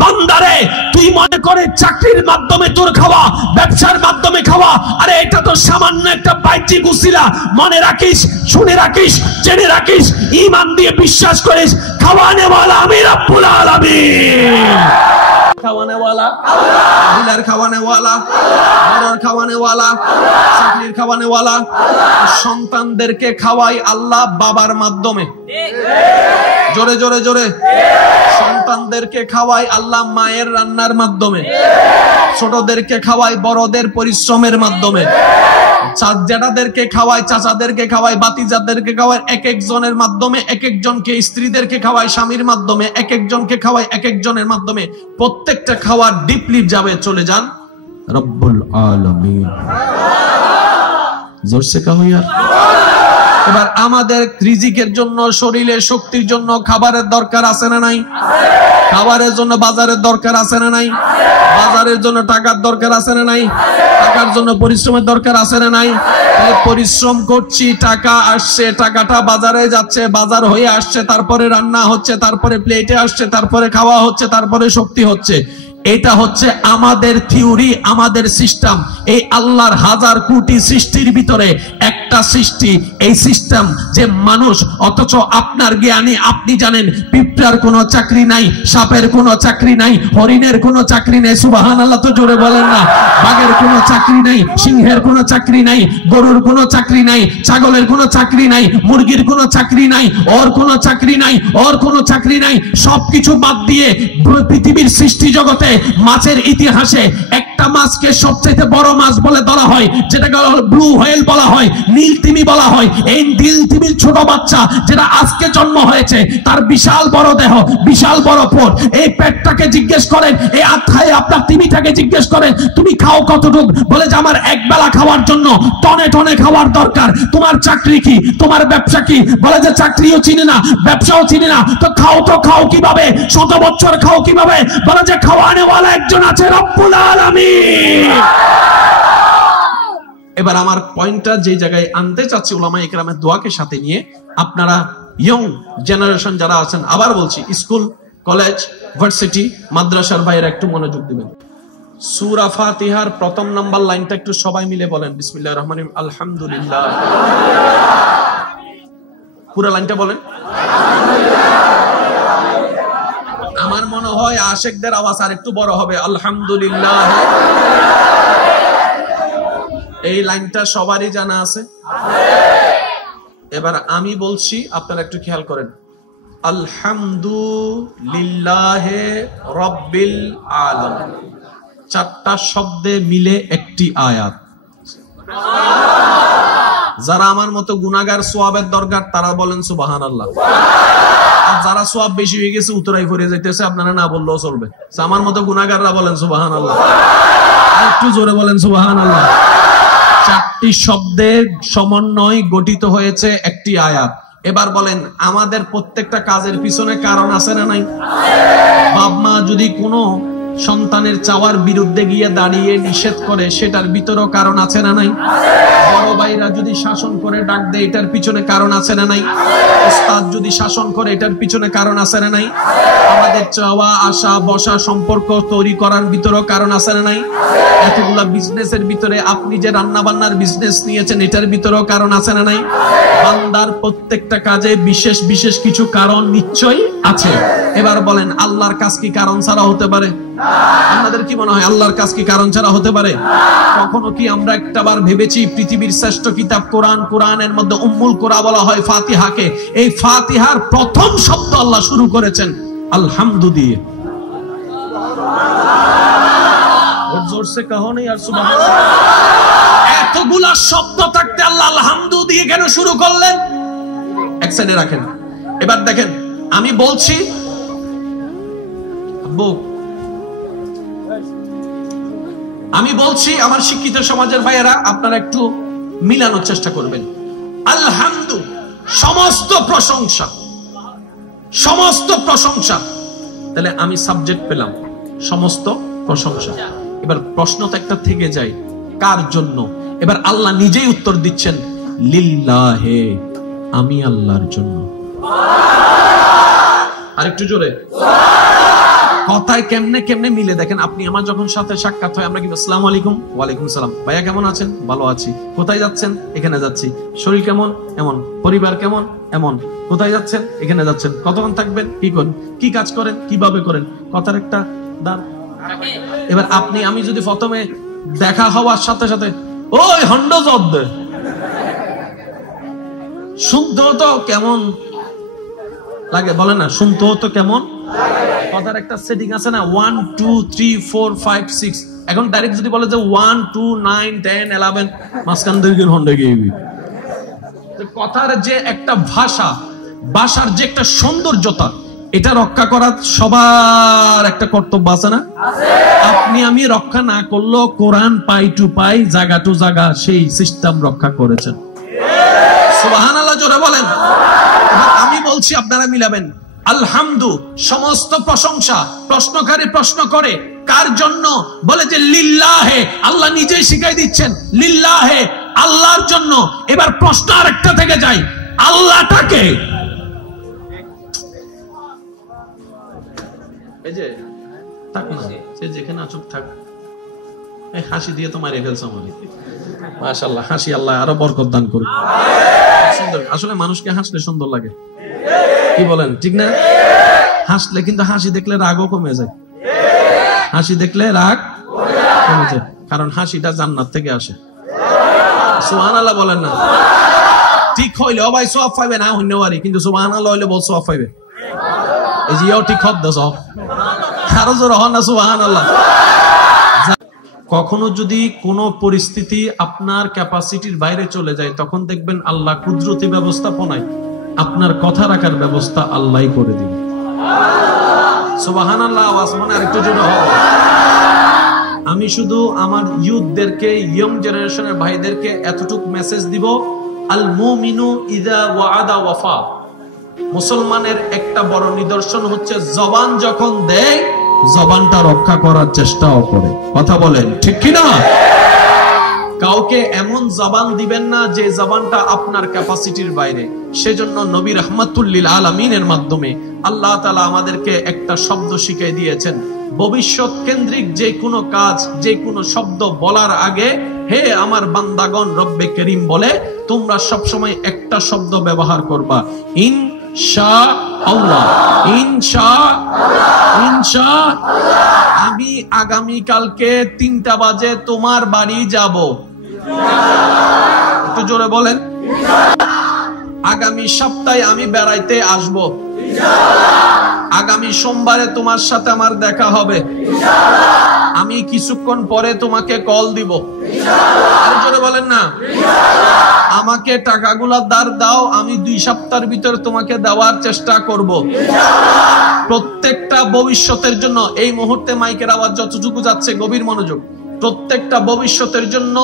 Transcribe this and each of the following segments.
বান্দারে তুই মনে করে চাকরির মাধ্যমে তোর খাওয়া, ব্যবসার মাধ্যমে খাওয়া, আরে এটা তো সামান্য একটা বাহ্যিক উসিলা। মনে রাখিস, শুনে রাখিস, জেনে রাখিস, ঈমান দিয়ে বিশ্বাস করিস, খাওয়ানে ওয়ালা আমি রব্বুল আলামিন। খাওয়ানে ওয়ালা আল্লাহ, দিলার খাওয়ানে ওয়ালা আল্লাহ, মরার খাওয়ানে ওয়ালা আল্লাহ, চাকরির খাওয়ানে ওয়ালা আল্লাহ। সন্তানদেরকে খাওয়াই আল্লাহ বাবার মাধ্যমে, জোরে জোরে জোরে। সন্তানদেরকে খাওয়াই আল্লাহ মায়ের রান্নার মাধ্যমে, ছোটদেরকে খাওয়াই বড়দের পরিশ্রমের মাধ্যমে, জ্যাঠাদেরকে খাওয়ায়, চাচাদেরকে খাওয়ায়, বাতিজাদেরকে খাওয়ায় এক একজনের মাধ্যমে, এক একজনকে স্ত্রীদেরকে খাওয়ায় স্বামীর মাধ্যমে, এক একজনকে খাওয়ায় এক একজনের মাধ্যমে। প্রত্যেকটা খাওয়ার ডিপলি যাবে, চলে যান রব্বুল আলামিন। জোরসে কাহো ইয়ার। এবার আমাদের রিজিকের জন্য, শরীরের শক্তির জন্য খাবারের দরকার আছে না নাই? খাবারের জন্য বাজারের দরকার আছে না নাই? বাজারের জন্য টাকার দরকার আছে না নাই? টাকার জন্য পরিশ্রমের দরকার আছে না নাই? পরিশ্রম করছি, টাকা আসছে, টাকাটা বাজারে যাচ্ছে, বাজার হয়ে আসছে, তারপরে রান্না হচ্ছে, তারপরে প্লেটে আসছে, তারপরে খাওয়া হচ্ছে, তারপরে শক্তি হচ্ছে। এটা হচ্ছে আমাদের থিওরি, আমাদের সিস্টেম। এই আল্লাহর হাজার কোটি সৃষ্টির ভিতরে একটা সৃষ্টি, এই সিস্টেম যে মানুষ। অথচ আপনার জ্ঞানী আপনি জানেন পিঁপড়ার কোনো চাকরি নাই, সাপের কোনো চাকরি নাই, হরিণের কোনো চাকরি নাই, সুবহানাল্লাহ তো জোরে বলেন না। বাঘের কোনো চাকরি নাই, সিংহের কোনো চাকরি নাই, গরুর কোনো চাকরি নাই, ছাগলের কোনো চাকরি নাই, মুরগির কোনো চাকরি নাই, ওর কোনো চাকরি নাই, ওর কোনো চাকরি নাই। সবকিছু বাদ দিয়ে পৃথিবীর সৃষ্টি জগতে মাছের ইতিহাসে একটা মাছকে সবচেয়ে বড় মাছ বলে ধরা হয়, যেটাকে ব্লু হোয়েল বলা হয়, নীল তিমি বলা হয়। এই নীল তিমির ছোট বাচ্চা যেটা আজকে জন্ম হয়েছে, তার বিশাল বড় দেহ, বিশাল বড় পেট। এই পেটটাকে জিজ্ঞেস করেন, এই আত্মায় আপনার তিমিটাকে জিজ্ঞেস করেন তুমি খাও কতটুক? বলে যে আমার এক বেলা খাওয়ার জন্য টনে টনে খাওয়ার দরকার। তোমার চাকরি কি? তোমার ব্যবসা কি? বলে যে চাকরিও চিনি না, ব্যবসাও চিনি না। তো খাও কিভাবে? 100 বছর খাও কিভাবে? বলে যে খাওয়ানে ওয়ালা একজন আছে, রব্বুল আলামিন। এবার আমার পয়েন্টটা যে জায়গায় আনতে চাচ্ছি, উলামায়ে ইকরামের দোয়াকে সাথে নিয়ে, আপনারা ইয়ং জেনারেশন যারা আছেন, আবার বলছি, স্কুল, কলেজ, ভার্সিটি, মাদ্রাসার বাইরে একটু মনোযোগ দিবেন। সূরা ফাতিহার প্রথম নাম্বার লাইনটা একটু সবাই মিলে বলেন, বিসমিল্লাহির রহমানির রহিম, আলহামদুলিল্লাহ। পুরো লাইনটা বলেন। আমার মনে হয় আশেকদের আওয়াজ আর একটু বড় হবে, আলহামদুলিল্লাহ। এই লাইনটা সবারই জানা আছে। এবার আমি বলছি, আপনারা একটু খেয়াল করেন, আলহামদুলিল্লাহি রাব্বিল আলামিন। 4টা শব্দে মিলে একটি আয়াত। যারা আমার মতো গুনাহগার, সওয়াবের দরকার, তারা বলেন সুবহানাল্লাহ। আর যারা সওয়াব বেশি হয়ে গেছে, উতরাই পড়ে যাইতেছে, আপনারা না বললেও চলবে। আমার মতো গুনাহগাররা বলেন সুবহানাল্লাহ। আর একটু জোরে বলেন সুবহানাল্লাহ। 4টি শব্দের সমন্বয় গঠিত হয়েছে একটি আয়াত। এবার বলেন, আমাদের প্রত্যেকটা কাজের পিছনে কারণ আছে না নাই? বাপ মা যদি কোনো সন্তানের চাওয়ার বিরুদ্ধে গিয়ে দাঁড়িয়ে নিষেধ করে, সেটার ভিতরেও কারণ আছে না নাই? বড় ভাইরা যদি শাসন করে ডাক দেয়, এটার পিছনে কারণ আছে না নাই? উস্তাদ যদি শাসন করে, এটার পিছনে কারণ আছে না নাই? আমাদের চাওয়া, আশা, বসা, সম্পর্ক তৈরি করার ভিতরেও কারণ আছে না নাই? এতগুলা বিজনেসের ভিতরে আপনি যে রান্না বান্নার বিজনেস নিয়েছেন, এটার ভিতরেও কারণ আছে না নাই? বান্দার প্রত্যেকটা কাজে বিশেষ বিশেষ কিছু কারণ নিশ্চয়ই আছে। এবার বলেন, আল্লাহর কাজ কি কারণ ছাড়া হতে পারে? আপনাদের কি মনে হয় আল্লাহর কাজ কি কারণ ছাড়া হতে পারে? কখনো কি আমরা একটাবার ভেবেছি পৃথিবীর শ্রেষ্ঠ কিতাব কোরআন, কোরআনের মধ্যে উম্মুল কোরআন বলা হয় ফাতিহাকে। এই ফাতিহার প্রথম শব্দ আল্লাহ শুরু করেছেন আলহামদু দিয়ে। জোরসে কাহো নেই আর সুবহানাল্লাহ। এতগুলা শব্দ থাকতে আল্লাহ আলহামদু দিয়ে কেন শুরু করলেন? এক সাইডে রাখেন। এবার দেখেন, আমি বলছি, আমার শিক্ষিত সমাজের ভাইয়েরা, আপনারা একটু মিলানোর চেষ্টা করবেন। আলহামদু, সমস্ত প্রশংসা, সমস্ত প্রশংসা। তাহলে আমি সাবজেক্ট পেলাম, সমস্ত প্রশংসা। এবার প্রশ্ন তো একটা থেকে যায়, কার জন্য? এবার আল্লাহ নিজেই উত্তর দিচ্ছেন, লিল্লাহে, আমি আল্লাহর জন্য। আরেকটু জোরে। কথায় কেমনে কেমনে মিলে দেখেন। আপনি আমার যখন সাথে সাক্ষাৎ হয় আমরা কি আসসালামু আলাইকুম, ওয়ালাইকুম সালাম, ভাইয়া কেমন আছেন, ভালো আছি, কোথায় যাচ্ছেন, এখানে যাচ্ছি, শরীর কেমন, এমন, পরিবার কেমন, এমন, কোথায় যাচ্ছেন, এখানে যাচ্ছেন, কতক্ষণ থাকবেন, কি করেন, কি কাজ করেন, কিভাবে করেন, কথার একটা দাঁড়। এবার আপনি আমি যদি প্রথমে দেখা হওয়ার সাথে সাথে ওই হন্ড জব্দ শুনতে তো কেমন লাগে বলে না, শুনতে তো কেমন কথার একটা সেটিং আছে না, 1 2 3 4 5 6। এখন ডাইরেক্ট যদি বলে যে 1 2 9 10 11 মাঝখান থেকে হন্ডে গিয়ে কথার যে একটা ভাষার যে একটা সৌন্দর্যতা, এটা রক্ষা করা সবার একটা কর্তব্য আছে না? আপনি আমি রক্ষা না করলেও কোরআন পাই টু পাই, জায়গা টু জায়গা সেই সিস্টেম রক্ষা করেছেন। সুবহানাল্লাহ জোরে বলেন। আমি বলছি আপনারা মিলাবেন। আলহামদু, সমস্ত প্রশংসা। প্রশ্নকারী প্রশ্ন করে কার জন্য, বলে যে লিল্লাহে, আল্লাহ নিজেই শিখাই দিচ্ছেন লিল্লাহে, আল্লাহর জন্য। এবার প্রশ্ন আরেকটা থেকে যায়, আল্লাহটাকে এই যে থাক না, সে যেখানে আচুক থাক, এই হাসি দিয়ে তো মারিয়ে ফেলছে আমার। মাশাআল্লাহ, হাসি আল্লাহ আরো বরকত দান করুন। সুন্দর, আসলে মানুষকে হাসলে সুন্দর লাগে, কি বলেন ঠিক না? হাসলে কিন্তু, হাসি দেখলে রাগও কমে যায়, হাসি দেখলে রাগ কমে যায়, কারণ হাসিটা জান্নাত থেকে আসে। সুবহানাল্লাহ বলেন না? ঠিক হইলে ভাই সওয়াব পাইবে না হইতে পারি, কিন্তু সুবহানাল্লাহ হইলে বল সওয়াব পাইবে। এই যে ঠিক হদ সব আরো জোর হন না সুবহানাল্লাহ। কখনো যদি কোনো পরিস্থিতি আপনার ক্যাপাসিটির বাইরে চলে যায়, তখন দেখবেন আল্লাহ কুদরতি ব্যবস্থাপনায় আপনার কথা রাখার ব্যবস্থা আল্লাহই করে দিবেন। সুবহানাল্লাহ। আওয়াজ মনে আরেকটু জোরে হবে। আমি শুধু আমার ইয়ুথদেরকে, ইয়ং জেনারেশনের ভাইদেরকে এতটুকু মেসেজ দিব, আল মুমিনু ইযা ওয়াআদা ওয়াফা। মুসলমানের একটা বড় নিদর্শন হচ্ছে জবান যখন দেয়, জবানটা রক্ষা করার চেষ্টাও করে। কথা বলেন ঠিক কিনা? কাউকে এমন জবান দিবেন না যে জবানটা আপনার ক্যাপাসিটির বাইরে। সেজন্য নবী রাহমাতুল লিল আলামিনের মাধ্যমে আল্লাহ তাআলা আমাদেরকে একটা শব্দ শিখিয়ে দিয়েছেন। ভবিষ্যৎ কেন্দ্রিক যে কোনো কাজ, যে কোনো শব্দ বলার আগে, হে আমার বান্দাগণ, রব্বে করিম বলে তোমরা সবসময় একটা শব্দ ব্যবহার করবা, ইনশাআল্লাহ। আমি আগামী কালকে 3টা বাজে তোমার বাড়ি যাব। একটু জোরে বলেন। আগামী সপ্তাহে আমি বেড়াইতে আসব। আগামী সোমবারে তোমার সাথে আমার দেখা হবে। আমি কিছুক্ষণ পরে তোমাকে কল দিব। আরো জোরে বলেন না। আমাকে টাকাগুলা ধার দাও, আমি 2 সপ্তাহের ভিতরে তোমাকে দেওয়ার চেষ্টা করব। প্রত্যেকটা ভবিষ্যতের জন্য, এই মুহূর্তে মাইকের আওয়াজ যতটুকু যাচ্ছে গভীর মনোযোগ, প্রত্যেকটা ভবিষ্যতের জন্য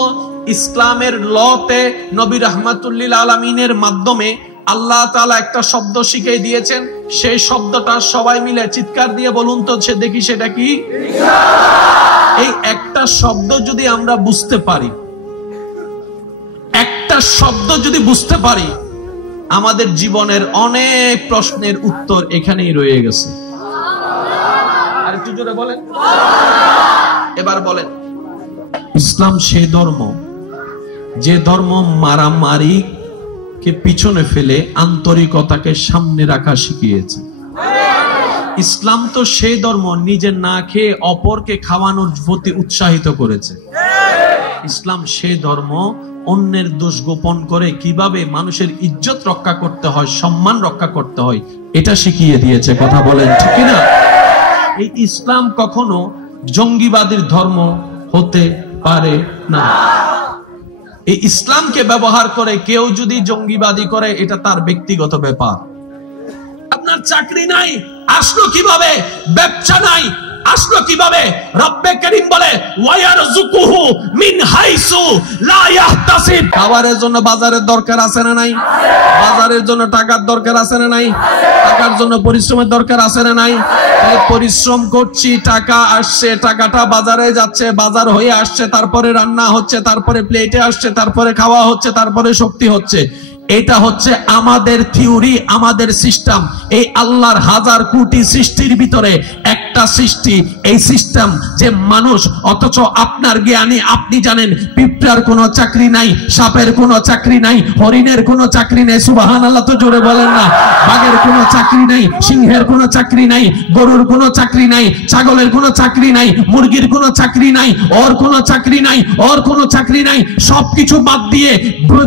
ইসলামের লতে নবী রাহমাতুল লিল আলামিনের মাধ্যমে আল্লাহ তাআলা একটা শব্দ শিখিয়ে দিয়েছেন। সেই শব্দটা সবাই মিলে চিৎকার দিয়ে বলুন তো, সে দেখি সেটা কি? এই একটা শব্দ যদি আমরা বুঝতে পারি, একটা শব্দ যদি বুঝতে পারি, আমাদের জীবনের অনেক প্রশ্নের উত্তর এখানেই রয়ে গেছে। আর একটু জোরে বলেন। এবার বলেন, ইসলাম সেই ধর্ম যে ধর্ম মারামারি কে পিছনে ফেলে আন্তরিকতাকে সামনে রাখা শিখিয়েছে। ইসলাম তো সেই ধর্ম নিজে না খেয়ে অপরকে খাওয়ানোর প্রতি উৎসাহিত করেছে। ইসলাম সেই ধর্ম অন্যের দোষ গোপন করে কিভাবে মানুষের ইজ্জত রক্ষা করতে হয়, সম্মান রক্ষা করতে হয়, এটা শিখিয়ে দিয়েছে। কথা বলেন ঠিক না? এই ইসলাম কখনো জঙ্গিবাদীর ধর্ম হতে পারে না। এই ইসলামকে ব্যবহার করে কেউ যদি জঙ্গিবাদী করে, এটা তার ব্যক্তিগত ব্যাপার। আপনার চাকরি নাই, আসলো কিভাবে? ব্যবসা নাই, আসলো কিভাবে? রব্বে করিম বলে ওয়ায়ারযুকুহু মিন হাইসু লা ইয়াহতাসিব। খাবারের জন্য বাজারের দরকার আছে না নাই? বাজারের জন্য টাকার দরকার আছে না নাই? টাকার জন্য পরিশ্রমের দরকার আছে না নাই? তাহলে পরিশ্রম করছি, টাকা আসছে, টাকাটা বাজারে যাচ্ছে, বাজার হয়ে আসছে, তারপরে রান্না হচ্ছে, তারপরে প্লেটে আসছে, তারপরে খাওয়া হচ্ছে, তারপরে শক্তি হচ্ছে। এটা হচ্ছে আমাদের থিওরি, আমাদের সিস্টেম। এই আল্লাহর হাজার কোটি সৃষ্টির ভিতরে একটা সৃষ্টি, এই সিস্টেম যে মানুষ। অথচ আপনার জ্ঞানে আপনি জানেন পিঁপড়ার কোনো চাকরি নাই, সাপের কোনো চাকরি নাই, হরিণের কোনো চাকরি নাই। সুবহানাল্লাহ তো জোরে বলেন না। বাঘের কোনো চাকরি নাই, সিংহের কোনো চাকরি নাই, গরুর কোনো চাকরি নাই, ছাগলের কোনো চাকরি নাই, মুরগির কোনো চাকরি নাই, ওর কোনো চাকরি নাই, ওর কোনো চাকরি নাই। সবকিছু বাদ দিয়ে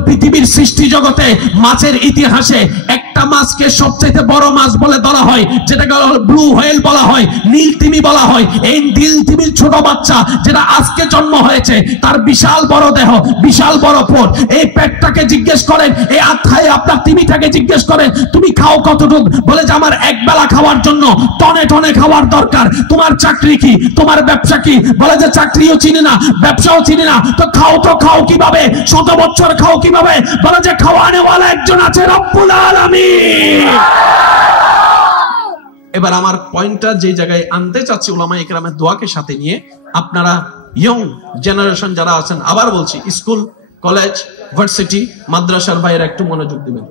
পৃথিবীর সৃষ্টি জগতে মাছের ইতিহাসে একটা মাছকে সবচেয়ে বড় মাছ বলে ধরা হয়, যেটাকে ব্লু হোয়েল বলা হয়, নীল তিমি বলা হয়। এই নীল তিমির ছোট বাচ্চা যেটা আজকে জন্ম হয়েছে, তার বিশাল বড় দেহ, বিশাল বড় পেট। এই পেটটাকে জিজ্ঞেস করেন, এই আত্মায় আপনার তিমিটাকে জিজ্ঞেস করেন তুমি খাও কতটুকু? বলে যে আমার এক বেলা খাওয়ার জন্য টনে টনে খাওয়ার দরকার। তোমার চাকরি কি? তোমার ব্যবসা কি? বলে যে চাকরিও চিনি না, ব্যবসাও চিনি না। তো খাও কিভাবে? 100 বছর খাও কিভাবে? বলে যে খাওয়ানেওয়ালা একজন আছে, রব্বুল আলামিন। এবার আমার পয়েন্টটা যে জায়গায় আনতে চাচ্ছি, উলামায়ে কেরামের দোয়াকে সাথে নিয়ে, আপনারা ইয়ং জেনারেশন যারা আছেন, আবার বলছি স্কুল, কলেজ, ভার্সিটি, মাদ্রাসার ভাইয়েরা একটু মনোযোগ দিবেন।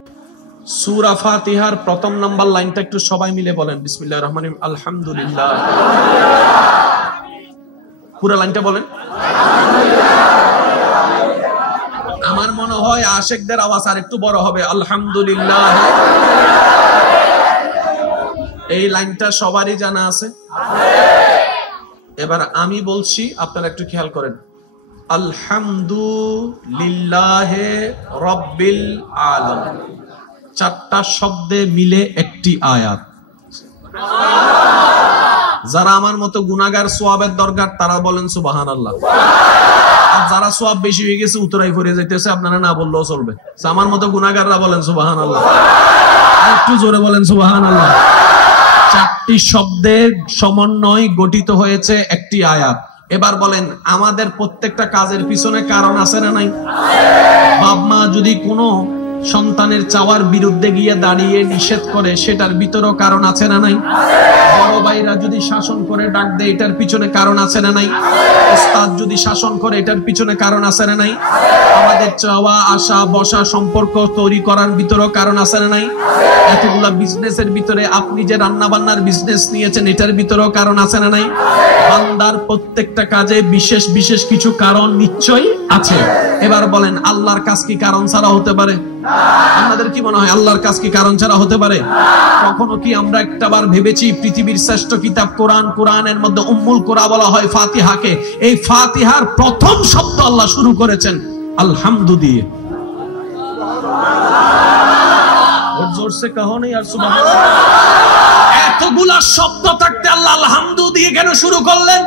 সূরা ফাতিহার প্রথম নাম্বার লাইনটা একটু সবাই মিলে বলেন, বিসমিল্লাহির রহমানির রহিম, আলহামদুলিল্লাহ। পুরো লাইনটা বলেন। আমার মনে হয় আশিকদের আওয়াজ আর একটু বড় হবে, আলহামদুলিল্লাহ। এই লাইনটা সবারই জানা আছে। এবার আমি বলছি, আপনারা একটু খেয়াল করেন। আলহামদুলিল্লাহি রাব্বিল আলামিন, চারটা শব্দে মিলে একটি আয়াত। যারা আমার মতো গুনাহগার, সওয়াবের দরকার, তারা বলেন সুবহানাল্লাহ। আর যারা সওয়াব বেশি হয়ে গেছে, উতরাই পড়ে যাইতেছে, আপনারা না বললেও চলবে। আমার মতো গুনাহগাররা বলেন সুবহানাল্লাহ। একটু জোরে বলেন সুবহানাল্লাহ। চারটি শব্দের সমন্বয় গঠিত হয়েছে একটি আয়াত। এবার বলেন, আমাদের প্রত্যেকটা কাজের পিছনে কারণ আছে না নাই? বাপ মা যদি কোনো সন্তানের চাওয়ার বিরুদ্ধে গিয়ে দাঁড়িয়ে নিষেধ করে, সেটার ভিতরেও কারণ আছে না নাই? বড় ভাইরা যদি শাসন করে ডাক দেয়, এটার পিছনে কারণ আছে না নাই? উস্তাদ যদি শাসন করে, এটার পিছনে কারণ আছে না নাই? আমাদের চাওয়া আশা বসা সম্পর্ক তৈরি করার ভিতরেও কারণ আছে না নাই? এতগুলা বিজনেসের ভিতরে আপনি যে রান্না বান্নার বিজনেস নিয়েছেন, এটার ভিতরেও কারণ আছে না নাই? বান্দার প্রত্যেকটা কাজে বিশেষ বিশেষ কিছু কারণ নিশ্চয়ই আছে। এবার বলেন, আল্লাহর কাজ কি কারণ ছাড়া হতে পারে? আপনাদের কি মনে হয় আল্লাহর কাজ কি কারণ ছাড়া হতে পারে? কখনো কি আমরা একটাবার ভেবেছি পৃথিবীর শ্রেষ্ঠ কিতাব কোরআন, কোরআনের মধ্যে উম্মুল কোরআন বলা হয় ফাতিহাকে। এই ফাতিহার প্রথম শব্দ আল্লাহ শুরু করেছেন আলহামদু দিয়ে। জোরসে কাহো নেই আর সুবহানাল্লাহ। এতগুলা শব্দ থাকতে আল্লাহ আলহামদু দিয়ে কেন শুরু করলেন?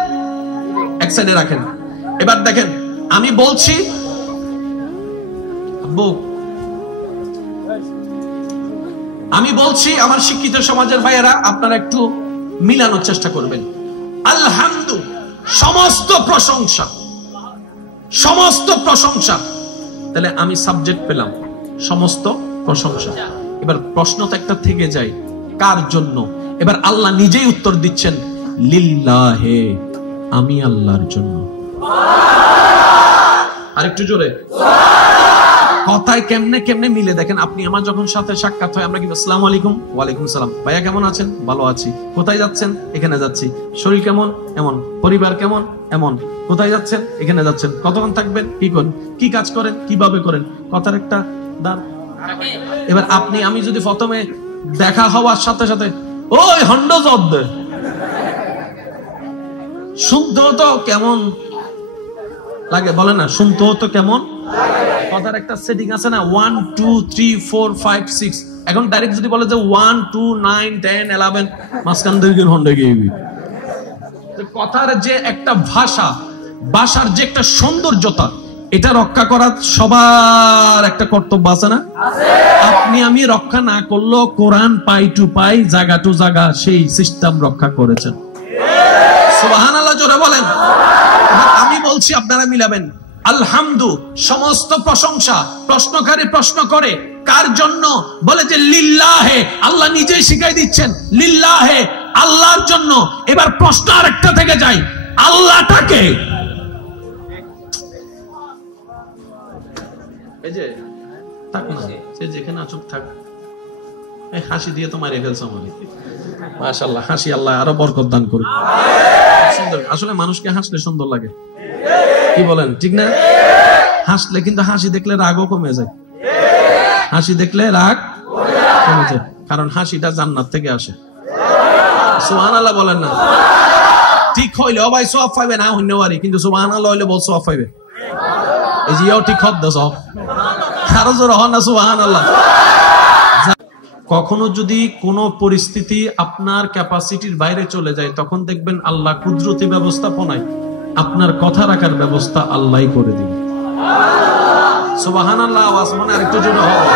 এক সাইডে রাখেন। এবার দেখেন, আমি বলছি, আমার শিক্ষিত সমাজের ভাইয়েরা, আপনারা একটু মিলানোর চেষ্টা করবেন। আলহামদু, সমস্ত প্রশংসা, সমস্ত প্রশংসা। তাহলে আমি সাবজেক্ট পেলাম, সমস্ত প্রশংসা। এবার প্রশ্ন তো একটা থেকে যায়, কার জন্য? এবার আল্লাহ নিজেই উত্তর দিচ্ছেন, লিল্লাহে, আমি আল্লাহর জন্য। আরেকটু জোরে। কথায় কেমনে কেমনে মিলে দেখেন। আপনি আমার যখন সাথে সাক্ষাৎ হয়, আমরা কি আসসালামু আলাইকুম, ওয়ালাইকুম সালাম, ভাইয়া কেমন আছেন? ভালো আছি। কোথায় যাচ্ছেন? এখানে যাচ্ছি। শরীর কেমন? এমন। পরিবার কেমন? এমন। কোথায় যাচ্ছেন? এখানে যাচ্ছেন। কতক্ষণ থাকবেন? কি করেন? কি কাজ করেন? কিভাবে করেন? কথার একটা দাঁড়। এবার আমি যদি প্রথমে দেখা হওয়ার সাথে সাথে ওই হন্ড জব শুনতে হতো কেমন লাগে? বলে না, শুনতে হতো কেমন? কথার একটা সেটিং আছে না, 1 2 3 4 5 6। এখন ডাইরেক্ট যদি বলে যে 1 2 9 10 11, মাঝখান থেকে হন্ড গিয়ে কথার যে একটা ভাষার যে একটা সৌন্দর্যতা, এটা রক্ষা করা সবার একটা কর্তব্য আছে না? আপনি আমি রক্ষা না করলেও কোরআন পাই টু পাই, জায়গা টু জায়গা সেই সিস্টেম রক্ষা করেছেন। সুবহানাল্লাহ জোরে বলেন। আমি বলছি, আপনারা মিলাবেন। আলহামদু, সমস্ত প্রশংসা। প্রশ্নকারী প্রশ্ন করে, কার জন্য? বলে যে লিল্লাহে, আল্লাহ নিজেই শিখাই দিচ্ছেন, লিল্লাহে, আল্লাহর জন্য। এবার প্রশ্ন আরেকটা থেকে যায়, আল্লাহটাকে? এই যে থাক না, সে যেখানে চুপ থাক। এই হাসি দিয়ে তো মারিয়ে ফেলছো আমাকে। মাশাআল্লাহ, হাসি আল্লাহ আরো বরকত দান করুন। সুন্দর, আসলে মানুষকে হাসলে সুন্দর লাগে, কি বলেন ঠিক না? হাসলে কিন্তু হাসি দেখলে রাগও কমে যায়, হাসি দেখলে রাগ কমে যায়, কারণ হাসিটা জান্নাত থেকে আসে। সুবহানাল্লাহ বলেন না? ঠিক হইলে ভাই সওয়াব পাইবে, না হইলে পারি, কিন্তু সুবহানাল্লাহ হইলে বল সওয়াব পাইবে। এই যে ঠিক হদ্দ সব আরো জোর হন না সুবহানাল্লাহ। কখনো যদি কোনো পরিস্থিতি আপনার ক্যাপাসিটির বাইরে চলে যায়, তখন দেখবেন আল্লাহ কুদরতি ব্যবস্থাপনায় আপনার কথা রাখার ব্যবস্থা আল্লাহই করে দিবেন। সুবহানাল্লাহ, আওয়াজ মনে আরেকটু জোরে হবে।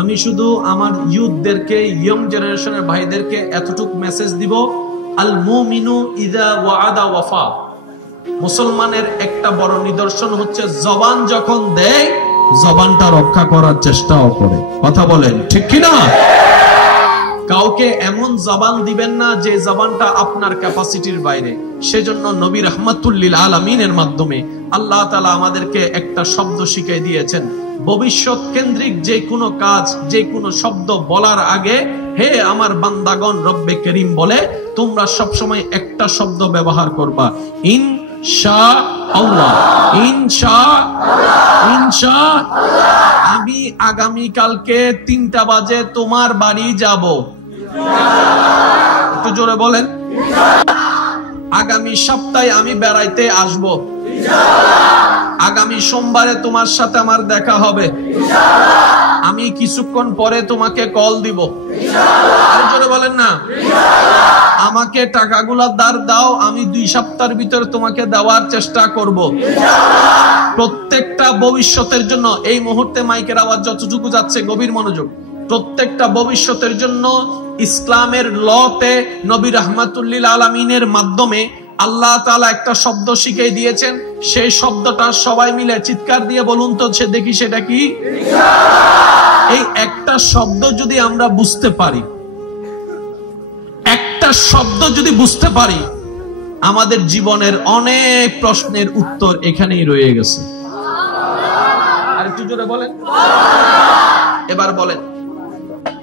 আমি শুধু আমার ইয়ুথদেরকে, ইয়ং জেনারেশনের ভাইদেরকে এতটুকু মেসেজ দিব, আল মুমিনু ইযা ওয়াআদা ওয়াফা। মুসলমানের একটা বড় নিদর্শন হচ্ছে জবান যখন দেয়, জবানটা রক্ষা করার চেষ্টাও করে। কথা বলেন ঠিক কি না? কাউকে এমন জবান দিবেন না যে জবানটা আপনার ক্যাপাসিটির বাইরে। সেজন্য নবী রাহমাতুল লিল আলামিনের মাধ্যমে আল্লাহ তাআলা আমাদেরকে একটা শব্দ শিখিয়ে দিয়েছেন। ভবিষ্যৎ কেন্দ্রিক যে কোনো কাজ, যে কোনো শব্দ বলার আগে হে আমার বান্দাগণ, রব্বে করিম বলে তোমরা সবসময় একটা শব্দ ব্যবহার করবা, ইনশাআল্লাহ। ইনশাআল্লাহ। আমি আগামী কালকে 3টা বাজে তোমার বাড়ি যাব। একটু জোরে বলেন। আগামী সপ্তাহে আমি বেড়াইতে আসব। আগামী সোমবারে তোমার সাথে আমার দেখা হবে। আমি কিছুক্ষণ পরে তোমাকে কল দিব। আরো জোরে বলেন না। আমাকে টাকাগুলা ধার দাও, আমি 2 সপ্তাহের ভিতরে তোমাকে দেওয়ার চেষ্টা করব। প্রত্যেকটা ভবিষ্যতের জন্য, এই মুহূর্তে মাইকের আওয়াজ যতটুকু যাচ্ছে গভীর মনোযোগ, প্রত্যেকটা ভবিষ্যতের জন্য ইসলামের লতে নবী রাহমাতুল লিল আলামিনের মাধ্যমে আল্লাহ তাআলা একটা শব্দ শিখিয়ে দিয়েছেন। সেই শব্দটা সবাই মিলে চিৎকার দিয়ে বলুন তো, সে দেখি সেটা কি? এই একটা শব্দ যদি আমরা বুঝতে পারি, একটা শব্দ যদি বুঝতে পারি, আমাদের জীবনের অনেক প্রশ্নের উত্তর এখানেই রয়ে গেছে। আর একটু জোরে বলেন। এবার বলেন,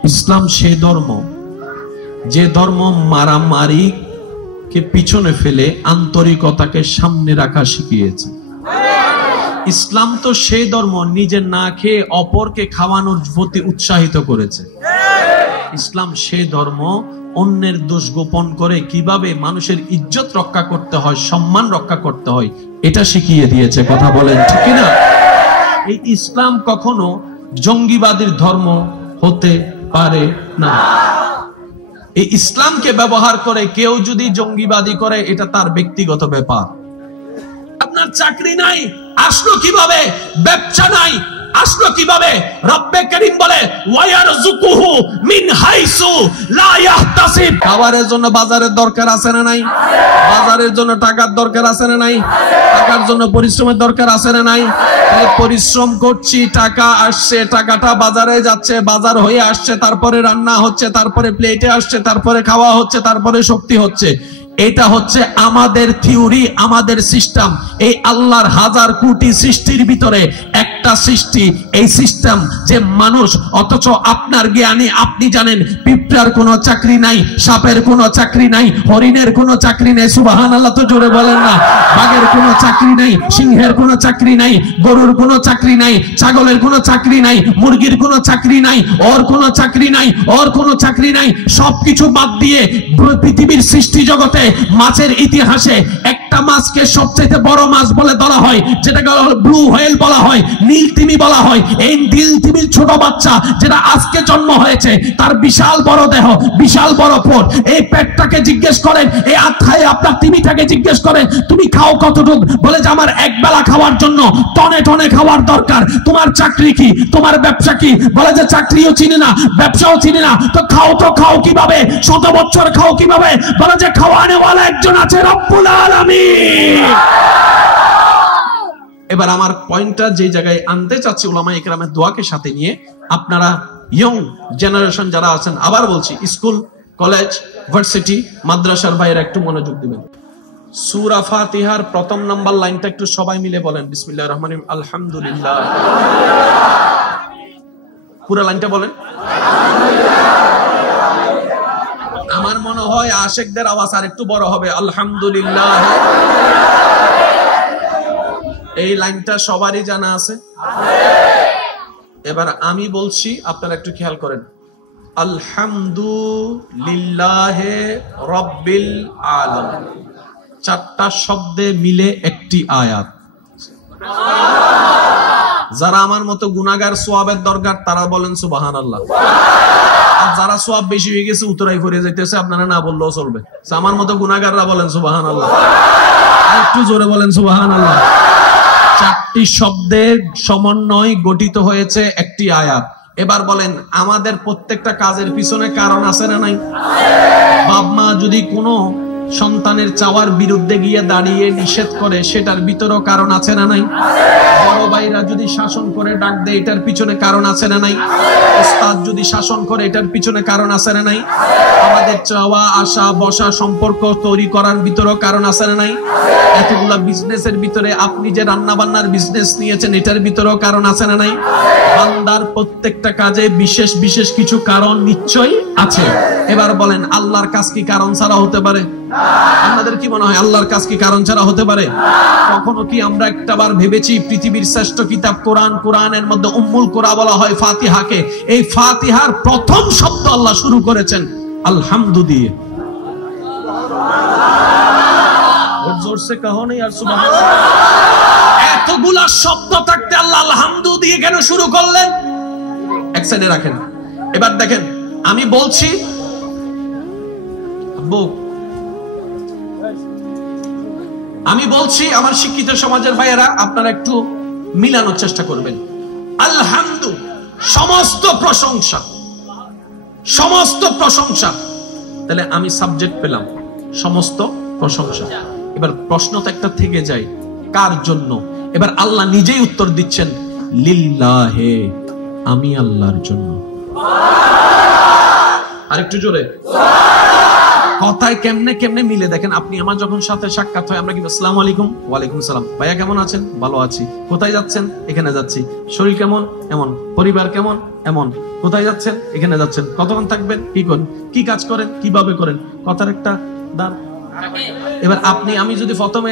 ইসলাম সেই ধর্ম যে ধর্ম মারামারি কে পিছনে ফেলে আন্তরিকতাকে সামনে রাখা শিখিয়েছে। ইসলাম তো সেই ধর্ম নিজে না খেয়ে অপরকে খাওয়ানোর প্রতি উৎসাহিত করেছে। ইসলাম সেই ধর্ম অন্যের দোষ গোপন করে কিভাবে মানুষের ইজ্জত রক্ষা করতে হয়, সম্মান রক্ষা করতে হয়, এটা শিখিয়ে দিয়েছে। কথা বলেন ঠিক না? এই ইসলাম কখনো জঙ্গিবাদীর ধর্ম হতে পারে না। এই ইসলামকে ব্যবহার করে কেউ যদি জঙ্গিবাদী করে, এটা তার ব্যক্তিগত ব্যাপার। আপনার চাকরি নাই, আসলো কিভাবে? ব্যবসা নাই, আসলো কিভাবে? রব্বে করিম বলে ওয়ায়ারযুকুহু মিন হাইসু লা ইয়াহতাসিব। খাবারের জন্য বাজারের দরকার আছে না নাই? বাজারের জন্য টাকার দরকার আছে না নাই? টাকার জন্য পরিশ্রমের দরকার আছে না নাই? পরিশ্রম করছি, টাকা আসছে, টাকাটা বাজারে যাচ্ছে, বাজার হয়ে আসছে, তারপরে রান্না হচ্ছে, তারপরে প্লেটে আসছে, তারপরে খাওয়া হচ্ছে, তারপরে শক্তি হচ্ছে। এটা হচ্ছে আমাদের থিওরি, আমাদের সিস্টেম। এই আল্লাহর হাজার কোটি সৃষ্টির ভিতরে একটা সৃষ্টি, এই সিস্টেম যে মানুষ। অথচ আপনার জ্ঞানে আপনি জানেন পিঁপড়ার কোনো চাকরি নাই, সাপের কোনো চাকরি নাই, হরিণের কোনো চাকরি নাই। সুবহানাল্লাহ তো জোরে বলেন না। বাঘের কোনো চাকরি নাই, সিংহের কোনো চাকরি নাই, গরুর কোনো চাকরি নাই, ছাগলের কোনো চাকরি নাই, মুরগির কোনো চাকরি নাই, ওর কোনো চাকরি নাই, ওর কোনো চাকরি নাই। সবকিছু বাদ দিয়ে পৃথিবীর সৃষ্টি জগতে মাছের ইতিহাসে একটা মাছকে সবচেয়ে বড় মাছ বলে ধরা হয়, যেটাকে ব্লু হোয়েল বলা হয়, নীল তিমি বলা হয়। এই নীল তিমির ছোট বাচ্চা যেটা আজকে জন্ম হয়েছে, তার বিশাল বড় দেহ, বিশাল বড় পেট। এই পেটটাকে জিজ্ঞেস করেন, এই আত্মায় আপনার তিমিটাকে জিজ্ঞেস করেন তুমি খাও কতটুকু? বলে যে আমার এক বেলা খাওয়ার জন্য টনে টনে খাওয়ার দরকার। তোমার চাকরি কি? তোমার ব্যবসা কি? বলে যে চাকরিও চিনি না, ব্যবসাও চিনি না। তো খাও কিভাবে? 100 বছর খাও কিভাবে? বলে যে খাওয়ানে ওয়ালা একজন আছে, রব্বুল আলামিন। এবার আমার পয়েন্টটা যে জায়গায় আনতে চাচ্ছি, উলামা ইকরামের দোয়াকে সাথে নিয়ে, আপনারা ইয়ং জেনারেশন যারা আছেন, আবার বলছি, স্কুল, কলেজ, ভার্সিটি, মাদ্রাসার ভাইয়েরা একটু মনোযোগ দিবেন। সূরা ফাতিহার প্রথম নাম্বার লাইনটা একটু সবাই মিলে বলেন, বিসমিল্লাহির রহমানির রহিম, আলহামদুলিল্লাহ। পুরো লাইনটা বলেন। আমার মনে হয় আশিকদের আওয়াজ আর একটু বড় হবে, আলহামদুলিল্লাহ। এই লাইনটা সবারই জানা আছে। এবার আমি বলছি, আপনারা একটু খেয়াল করেন। আলহামদুলিল্লাহি রাব্বিল আলামিন, চারটা শব্দে মিলে একটি আয়াত। যারা আমার মতো গুনাহগার, সওয়াবের দরকার, তারা বলেন সুবহানাল্লাহ। আর যারা সওয়াব বেশি হয়ে গেছে, উতরাই পড়ে যাইতেছে, আপনারা না বললেও চলবে। আমার মতো গুনাহগাররা বলেন সুবহানাল্লাহ। একটু জোরে বলেন সুবহানাল্লাহ। চারটি শব্দের সমন্বয় গঠিত হয়েছে একটি আয়াত। এবার বলেন, আমাদের প্রত্যেকটা কাজের পিছনে কারণ আছে না নাই? বাপ মা যদি কোনো সন্তানের চাওয়ার বিরুদ্ধে গিয়ে দাঁড়িয়ে নিষেধ করে, সেটার ভিতরেও কারণ আছে না নাই? বড় ভাইরা যদি শাসন করে ডাক দেয়, এটার পিছনে কারণ আছে না নাই? উস্তাদ যদি শাসন করে, এটার পিছনে কারণ আছে না নাই? আমাদের চাওয়া আশা বসা সম্পর্ক তৈরি করার ভিতরেও কারণ আছে না নাই? এতগুলা বিজনেসের ভিতরে আপনি যে রান্না বান্নার বিজনেস নিয়েছেন, এটার ভিতরেও কারণ আছে না নাই? বান্দার প্রত্যেকটা কাজে বিশেষ বিশেষ কিছু কারণ নিশ্চয়ই আছে। এবার বলেন, আল্লাহর কাজ কি কারণ ছাড়া হতে পারে? আপনাদের কি মনে হয় আল্লাহর কাজ কি কারণ ছাড়া হতে পারে? কখনো কি আমরা একটাবার ভেবেছি পৃথিবীর শ্রেষ্ঠ কিতাব কোরআন, কোরআনের মধ্যে উম্মুল কোরআন বলা হয় ফাতিহাকে, এই ফাতিহার প্রথম শব্দ আল্লাহ শুরু করেছেন আলহামদু দিয়ে। জোরসে কাহো না ইয়ার সুবহানাল্লাহ। এতগুলা শব্দ থাকতে আল্লাহ আলহামদু দিয়ে কেন শুরু করলেন? এক সাইডে রাখেন। এবার দেখেন, আমি বলছি, আমার শিক্ষিত সমাজের ভাইয়েরা, আপনারা একটু মিলানোর চেষ্টা করবেন। আলহামদু, সমস্ত প্রশংসা, সমস্ত প্রশংসা। তাহলে আমি সাবজেক্ট পেলাম সমস্ত প্রশংসা। এবার প্রশ্ন তো একটা থেকে যায়, কার জন্য? এবার আল্লাহ নিজেই উত্তর দিচ্ছেন, লিল্লাহে, আমি আল্লাহর জন্য। আরেকটু জোরে। কথায় কেমনে কেমনে মিলে দেখেন। আপনি আমার যখন সাথে সাক্ষাৎ হয়, আমরা কি আসসালামু আলাইকুম, ওয়ালাইকুম সালাম, ভাইয়া কেমন আছেন? ভালো আছি। কোথায় যাচ্ছেন? এখানে যাচ্ছি। শরীর কেমন? এমন। পরিবার কেমন? এমন। কোথায় যাচ্ছেন? এখানে যাচ্ছেন। কতক্ষণ থাকবেন? কি করেন? কি কাজ করেন? কিভাবে করেন? কথার একটা দান। এবার আপনি আমি যদি প্রথমে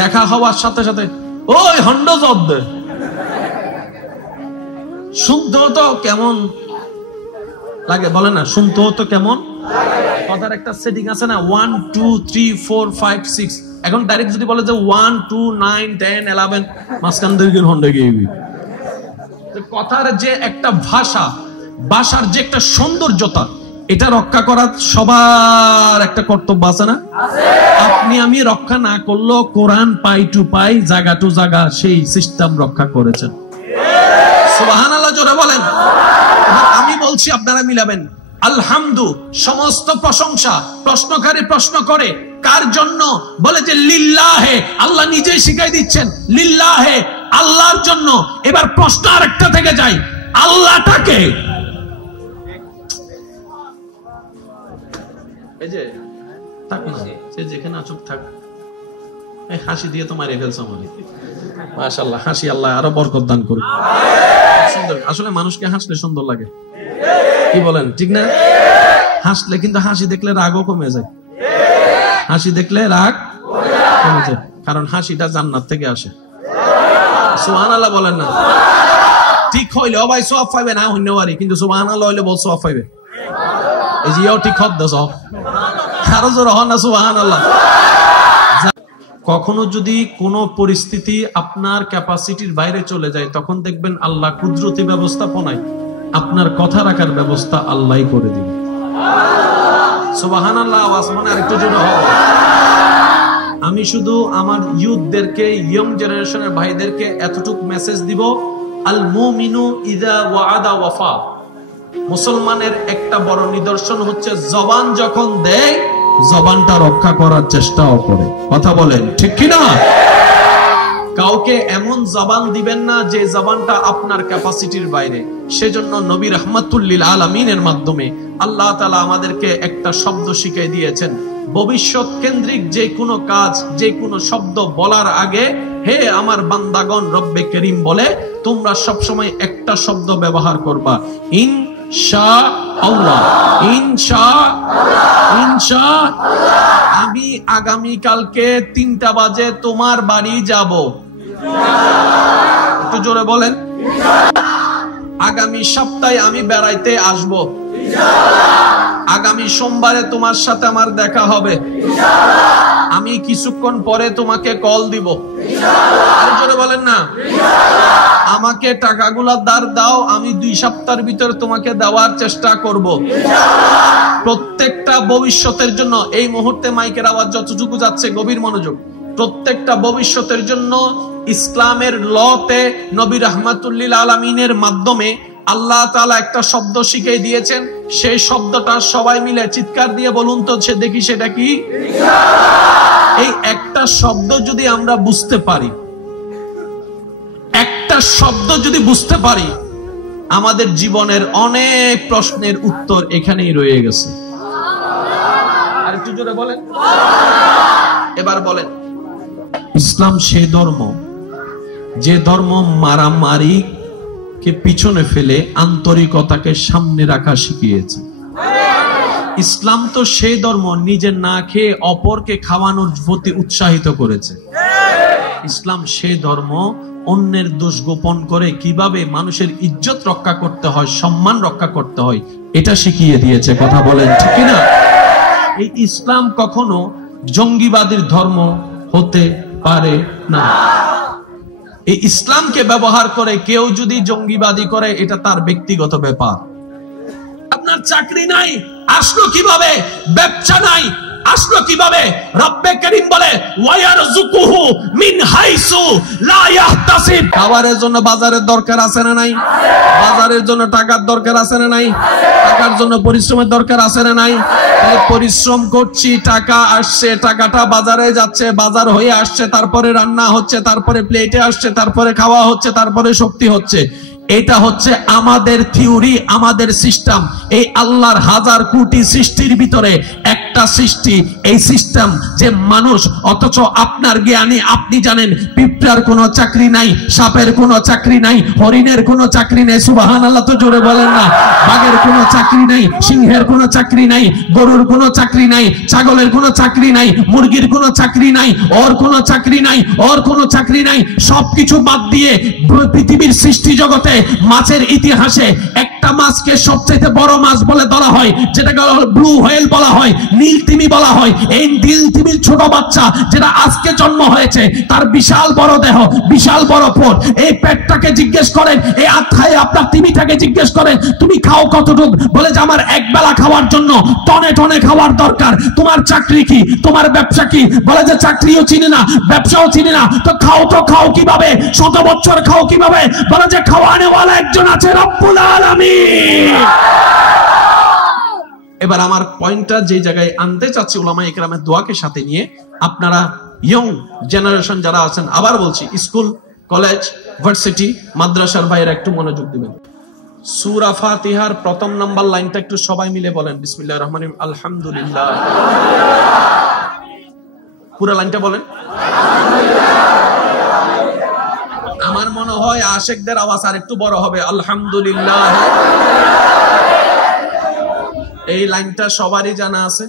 দেখা হওয়ার সাথে সাথে ওই হন্ড জব্দ শুনতে হতো কেমন লাগে, বলে না? শুনতে হতো কেমন? কথার একটা সেটিং আছে না, 1 2 3 4 5 6। এখন ডাইরেক্ট যদি বলে যে 1 2 9 10 11, মাঝখান থেকে হন্ডে গিয়েবি। কথার যে একটা ভাষা, ভাষার যে একটা সৌন্দর্যতা, এটা রক্ষা করা সবার একটা কর্তব্য আছে না? আপনি আমি রক্ষা না করলেও কোরআন পাই টু পাই, জায়গা টু জায়গা সেই সিস্টেম রক্ষা করেছেন। সুবহানাল্লাহ জোরে বলেন। আমি বলছি, আপনারা মিলাবেন। আলহামদু, সমস্ত প্রশংসা। প্রশ্নকারী প্রশ্ন করে কার জন্য? বলে যে লিল্লাহে, আল্লাহ নিজেই শিখাই দিচ্ছেন লিল্লাহে, আল্লাহর জন্য। এবার প্রশ্ন আরেকটা থেকে যায়, আল্লাহটাকে? এই যে থাক না, সে যেখানে আচুক থাক, এই হাসি দিয়ে তো মারিয়ে ফেলছ আমাকে। মাশাআল্লাহ, হাসি আল্লাহ আরো বরকত দান করুক। সুন্দর, আসলে মানুষকে হাসলে সুন্দর লাগে, কি বলেন? ঠিক না? হাসলে কিন্তু, হাসি দেখলে রাগও কমে যায়। হাসি দেখলে রাগ কমে যায়, কারণ হাসিটা জান্নাত থেকে আসে। সুবহানাল্লাহ বলেন না? ঠিক হইলে ও ভাই সওয়াব পাইবে না হইনে পারি, কিন্তু সুবহানাল্লাহ হইলে বল সওয়াব পাইবে। এই যে ঠিক হদ দাও সব আরো জোর হন না সুবহানাল্লাহ। কখনো যদি কোনো পরিস্থিতি আপনার ক্যাপাসিটির বাইরে চলে যায়, তখন দেখবেন আল্লাহ কুদরতি ব্যবস্থাপনায় আপনার কথা রাখার ব্যবস্থা আল্লাহই করে দিবেন। সুবহানাল্লাহ। আওয়াজ মানে আরেকটু জোরে হবে। আমি শুধু আমার ইয়ুথদেরকে, ইয়ং জেনারেশনের ভাইদেরকে এতটুকু মেসেজ দিব, আল মুমিনু ইযা ওয়াআদা ওয়াফা। মুসলমানের একটা বড় নিদর্শন হচ্ছে জবান যখন দেয়, জবানটা রক্ষা করার চেষ্টাও করে। কথা বলেন ঠিক কিনা? কাউকে এমন জবান দিবেন না যে জবানটা আপনার ক্যাপাসিটির বাইরে। সেজন্য নবী রাহমাতুল লিল আলামিনের মাধ্যমে আল্লাহ তাআলা আমাদেরকে একটা শব্দ শিখিয়ে দিয়েছেন, ভবিষ্যৎ কেন্দ্রিক যে কোনো কাজ, যে কোনো শব্দ বলার আগে হে আমার বান্দাগণ রব্বে করিম বলে তোমরা সবসময় একটা শব্দ ব্যবহার করবা, ইনশাআল্লাহ। ইনশাআল্লাহ। আমি আগামী কালকে 3টা বাজে তোমার বাড়ি যাব, একটু জোরে বলেন। আগামী সপ্তাহে আমি বেড়াইতে আসব, আগামী সোমবারে তোমার সাথে আমার দেখা হবে, আমি কিছুক্ষণ পরে তোমাকে কল দিব, আরো জোরে বলেন না। আমাকে টাকাগুলা ধার দাও, আমি 2 সপ্তাহের ভিতর তোমাকে দেওয়ার চেষ্টা করব। প্রত্যেকটা ভবিষ্যতের জন্য, এই মুহূর্তে মাইকের আওয়াজ যতটুকু যাচ্ছে গভীর মনোযোগ, প্রত্যেকটা ভবিষ্যতের জন্য ইসলামের লতে নবী রাহমাতুল লিল আলামিনের মাধ্যমে আল্লাহ তাআলা একটা শব্দ শিখিয়ে দিয়েছেন। সেই শব্দটা সবাই মিলে চিৎকার দিয়ে বলুন তো, সে দেখি সেটা কি? এই একটা শব্দ যদি আমরা বুঝতে পারি, একটা শব্দ যদি বুঝতে পারি, আমাদের জীবনের অনেক প্রশ্নের উত্তর এখানেই রয়ে গেছে। আর একটু জোরে বলেন। এবার বলেন, ইসলাম সেই ধর্ম যে ধর্ম মারামারি কে পিছনে ফেলে আন্তরিকতাকে সামনে রাখা শিখিয়েছে। ইসলাম তো সেই ধর্ম নিজে না খেয়ে অপরকে খাওয়ানোর প্রতি উৎসাহিত করেছে। ইসলাম সেই ধর্ম অন্যের দোষ গোপন করে কিভাবে মানুষের ইজ্জত রক্ষা করতে হয়, সম্মান রক্ষা করতে হয়, এটা শিখিয়ে দিয়েছে। কথা বলেন ঠিক না? এই ইসলাম কখনো জঙ্গিবাদীর ধর্ম হতে পারে না। এই ইসলামকে ব্যবহার করে কেউ যদি জঙ্গিবাদী করে, এটা তার ব্যক্তিগত ব্যাপার। আপনার চাকরি নাই, আসলো কিভাবে? ব্যবসা নাই, আসলো কিভাবে? রব্বে করিম বলে ওয়ায়ারযুকুহু মিন হাইসু লা ইয়াহতাসিব। খাবারের জন্য বাজারের দরকার আছে না নাই? বাজারের জন্য টাকার দরকার আছে না নাই? টাকার জন্য পরিশ্রমের দরকার আছে না নাই? পরিশ্রম করছি, টাকা আসছে, টাকাটা বাজারে যাচ্ছে, বাজার হয়ে আসছে, তারপরে রান্না হচ্ছে, তারপরে প্লেটে আসছে, তারপরে খাওয়া হচ্ছে, তারপরে শক্তি হচ্ছে। এটা হচ্ছে আমাদের থিওরি, আমাদের সিস্টেম। এই আল্লাহর হাজার কোটি সৃষ্টির ভিতরে একটা সৃষ্টি, এই সিস্টেম যে মানুষ। অথচ আপনার জ্ঞানে আপনি জানেন পিঁপড়ার কোনো চাকরি নাই, সাপের কোনো চাকরি নাই, হরিণের কোনো চাকরি নাই, সুবহানাল্লাহ তো জোরে বলেন না। বাঘের কোনো চাকরি নাই, সিংহের কোনো চাকরি নাই, গরুর কোনো চাকরি নাই, ছাগলের কোনো চাকরি নাই, মুরগির কোনো চাকরি নাই, ওর কোনো চাকরি নাই, ওর কোনো চাকরি নাই। সবকিছু বাদ দিয়ে পৃথিবীর সৃষ্টি জগতে মাছের ইতিহাসে একটা মাছকে সবচেয়ে বড় মাছ বলে ধরা হয়, যেটাকে ব্লু হোয়েল বলা হয়, নীল তিমি বলা হয়। এই নীল তিমির ছোট বাচ্চা যেটা আজকে জন্ম হয়েছে, তার বিশাল বড় দেহ, বিশাল বড় পেট। এই পেটটাকে জিজ্ঞেস করেন, এই আত্মায় আপনার তিমিটাকে জিজ্ঞেস করেন তুমি খাও কতটুকু? বলে যে আমার এক বেলা খাওয়ার জন্য টনে টনে খাওয়ার দরকার। তোমার চাকরি কি? তোমার ব্যবসা কি? বলে যে চাকরিও চিনি না, ব্যবসাও চিনি না। তো খাও কিভাবে? 100 বছর খাও কিভাবে? বলে যে খাওয়ানেওয়ালা একজন আছে, রব্বুল আলামিন। এবার আমার পয়েন্টটা যে জায়গায় আনতে চাচ্ছি, উলামায়ে ইকরামের দোয়াকে সাথে নিয়ে, আপনারা ইয়ং জেনারেশন যারা আছেন, আবার বলছি, স্কুল, কলেজ, ভার্সিটি, মাদ্রাসার ভাইয়েরা একটু মনোযোগ দিবেন। সূরা ফাতিহার প্রথম নাম্বার লাইনটা একটু সবাই মিলে বলেন, বিসমিল্লাহির রহমানির রহিম, আলহামদুলিল্লাহ। পুরো লাইনটা বলেন। আমার মনে হয় আশেকদের আওয়াজ আর একটু বড় হবে, আলহামদুলিল্লাহ। এই লাইনটা সবারই জানা আছে।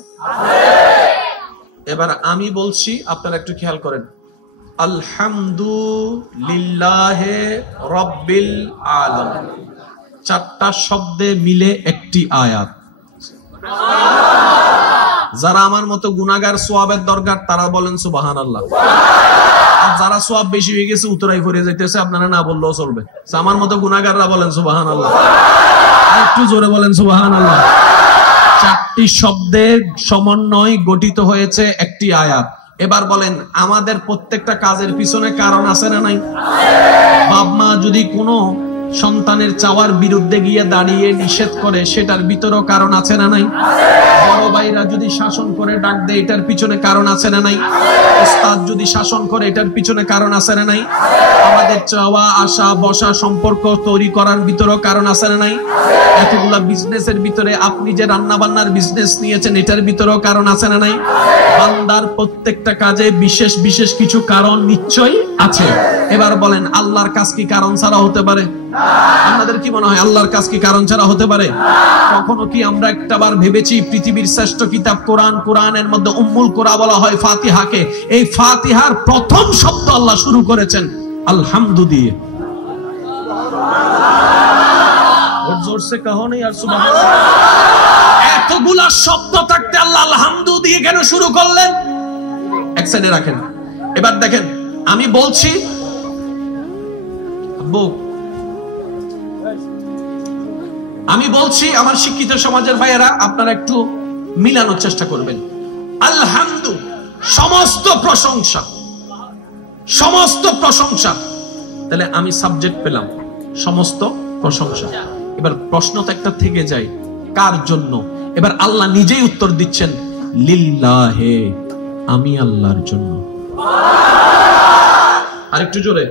এবার আমি বলছি, আপনারা একটু খেয়াল করেন। আলহামদুলিল্লাহি রাব্বিল আলামিন, 4টা শব্দে মিলে একটি আয়াত। যারা আমার মতো গুনাহগার, সওয়াবের দরকার, তারা বলেন সুবহানাল্লাহ। আর যারা সওয়াব বেশি হয়ে গেছে, উতরাই পড়ে যাইতেছে, আপনারা না বললেও চলবে। আমার মতো গুনাহগাররা বলেন সুবহানাল্লাহ। আর একটু জোরে বলেন সুবহানাল্লাহ। 4টি শব্দের সমন্বয় গঠিত হয়েছে একটি আয়াত। এবার বলেন, আমাদের প্রত্যেকটা কাজের পিছনে কারণ আছে না নাই? বাপ মা যদি কোনো সন্তানের চাওয়ার বিরুদ্ধে গিয়ে দাঁড়িয়ে নিষেধ করে, সেটার ভিতরেও কারণ আছে না নাই? বড় ভাইরা যদি শাসন করে ডাক দেয়, এটার পিছনে কারণ আছে না নাই? ওস্তাদ যদি শাসন করে, এটার পিছনে কারণ আছে না নাই? আমাদের চাওয়া আশা বসা সম্পর্ক তৈরি করার ভিতরেও কারণ আছে না নাই? এতগুলা বিজনেসের ভিতরে আপনি যে রান্না বান্নার বিজনেস নিয়েছেন, এটার ভিতরেও কারণ আছে না নাই? বান্দার প্রত্যেকটা কাজে বিশেষ বিশেষ কিছু কারণ নিশ্চয়ই আছে। এবার বলেন, আল্লাহর কাজ কি কারণ ছাড়া হতে পারে? আপনাদের কি মনে হয় আল্লাহর কাজ কি কারণ ছাড়া হতে পারে? কখনো কি আমরা একটাবার ভেবেছি পৃথিবীর শ্রেষ্ঠ কিতাব কোরআন, কোরআনের মধ্যে উম্মুল কোরআন বলা হয় ফাতিহাকে, এই ফাতিহার প্রথম শব্দ আল্লাহ শুরু করেছেন আলহামদু দিয়ে। জোরসে কহো না ইয়ার সুবহানাল্লাহ। এতগুলা শব্দ থাকতে আল্লাহ আলহামদু দিয়ে কেন শুরু করলেন? এক সাইডে রাখেন। এবার দেখেন, আমি বলছি আমার শিক্ষিত সমাজের ভাইয়েরা, আপনারা একটু মিলানোর চেষ্টা করবেন। আলহামদু সমস্ত প্রশংসা, সমস্ত প্রশংসা। তাহলে আমি সাবজেক্ট পেলাম সমস্ত প্রশংসা। এবার প্রশ্ন তো একটা থেকে যায়, কার জন্য? এবার আল্লাহ নিজেই উত্তর দিচ্ছেন, লিল্লাহে, আমি আল্লাহর জন্য। আরেকটু জোরে।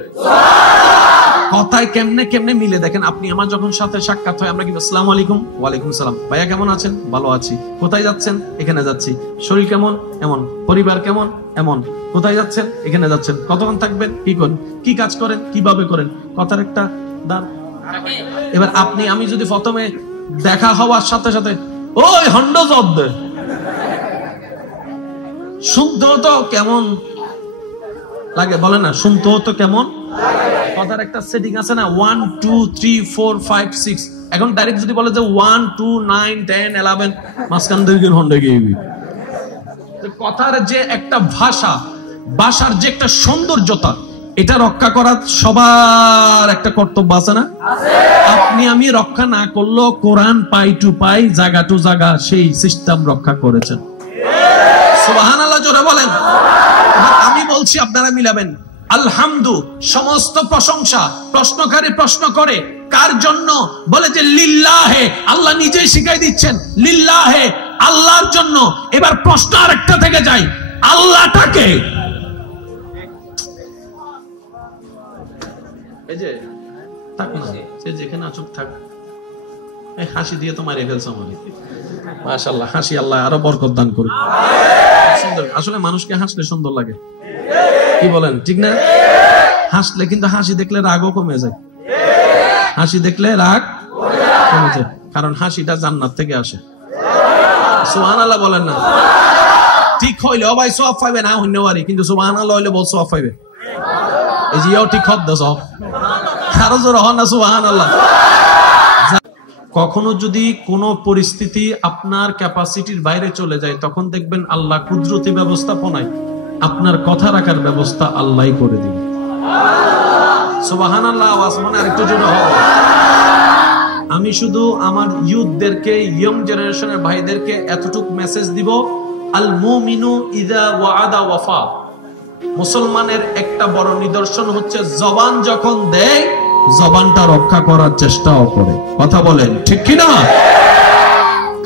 কথায় কেমনে কেমনে মিলে দেখেন। আপনি আমার যখন সাথে সাক্ষাৎ হয়, আমরা কি আসসালামু আলাইকুম, ওয়ালাইকুম সালাম, ভাইয়া কেমন আছেন? ভালো আছি। কোথায় যাচ্ছেন? এখানে যাচ্ছি। শরীর কেমন? এমন। পরিবার কেমন? এমন। কোথায় যাচ্ছেন? এখানে যাচ্ছেন। কতক্ষণ থাকবেন? কি করেন? কি কাজ করেন? কিভাবে করেন? কথার একটা দাঁড়। এবার আপনি আমি যদি প্রথমে দেখা হওয়ার সাথে সাথে ওই হন্ড জব দে, শুনতে হতো কেমন লাগে? বলে না, শুনতে হতো কেমন? কথার একটা সেটিং আছে না, 1 2 3 4 5 6। এখন ডাইরেক্ট যদি বলে যে 1 2 9 10 11, মাঝখান থেকে হন্ডে গিয়ে কথার যে একটা ভাষা, ভাষার যে একটা সৌন্দর্যতা, এটা রক্ষা করা সবার একটা কর্তব্য আছে না? আপনি আমি রক্ষা না করলেও কোরআন পাই টু পাই, জায়গা টু জায়গা সেই সিস্টেম রক্ষা করেছেন। সুবহানাল্লাহ জোরে বলেন। আমি বলছি, আপনারা মিলাবেন। আলহামদু সমস্ত প্রশংসা। প্রশ্নকারী প্রশ্ন করে কার জন্য? বলে যে লিল্লাহে, আল্লাহ নিজেই শিখাই দিচ্ছেন লিল্লাহে, আল্লাহর জন্য। এবার প্রশ্ন আরেকটা থেকে যায়, আল্লাহটাকে এই যে থাক না, সে যেখানে আচুক থাক, এই হাসি দিয়ে তো মারিয়ে ফেলছে আমাকে। মাশাআল্লাহ, হাসি আল্লাহ আরো বরকত দান করুক। সুন্দর, আসলে মানুষকে হাসলে সুন্দর লাগে, কি বলেন? ঠিক না? হাসলে কিন্তু, হাসি দেখলে রাগও কমে যায়। হাসি দেখলে রাগ কমে যায়, কারণ হাসিটা জান্নাত থেকে আসে। সুবহানাল্লাহ বলেন না? ঠিক হইলে ও ভাই সওয়াব পাইবে না হইনে পারি, কিন্তু সুবহানাল্লাহ হইলে বল সওয়াব পাইবে। এই যে ঠিক হদ দাও সব আরো জোরে হন না সুবহানাল্লাহ। কখনো যদি কোনো পরিস্থিতি আপনার ক্যাপাসিটির বাইরে চলে যায়, তখন দেখবেন আল্লাহ কুদরতি ব্যবস্থাপনায় আপনার কথা রাখার ব্যবস্থা আল্লাহই করে দিবে। সুবহানাল্লাহ। আওয়াজ মনে আরেকটু জোরে হবে। আমি শুধু আমার ইয়ুথদেরকে, ইয়ং জেনারেশনের ভাইদেরকে এতটুকু মেসেজ দিব, আল মুমিনু ইযা ওয়াআদা ওয়াফা। মুসলমানের একটা বড় নিদর্শন হচ্ছে জবান যখন দেয়, জবানটা রক্ষা করার চেষ্টাও করে। কথা বলেন ঠিক কিনা?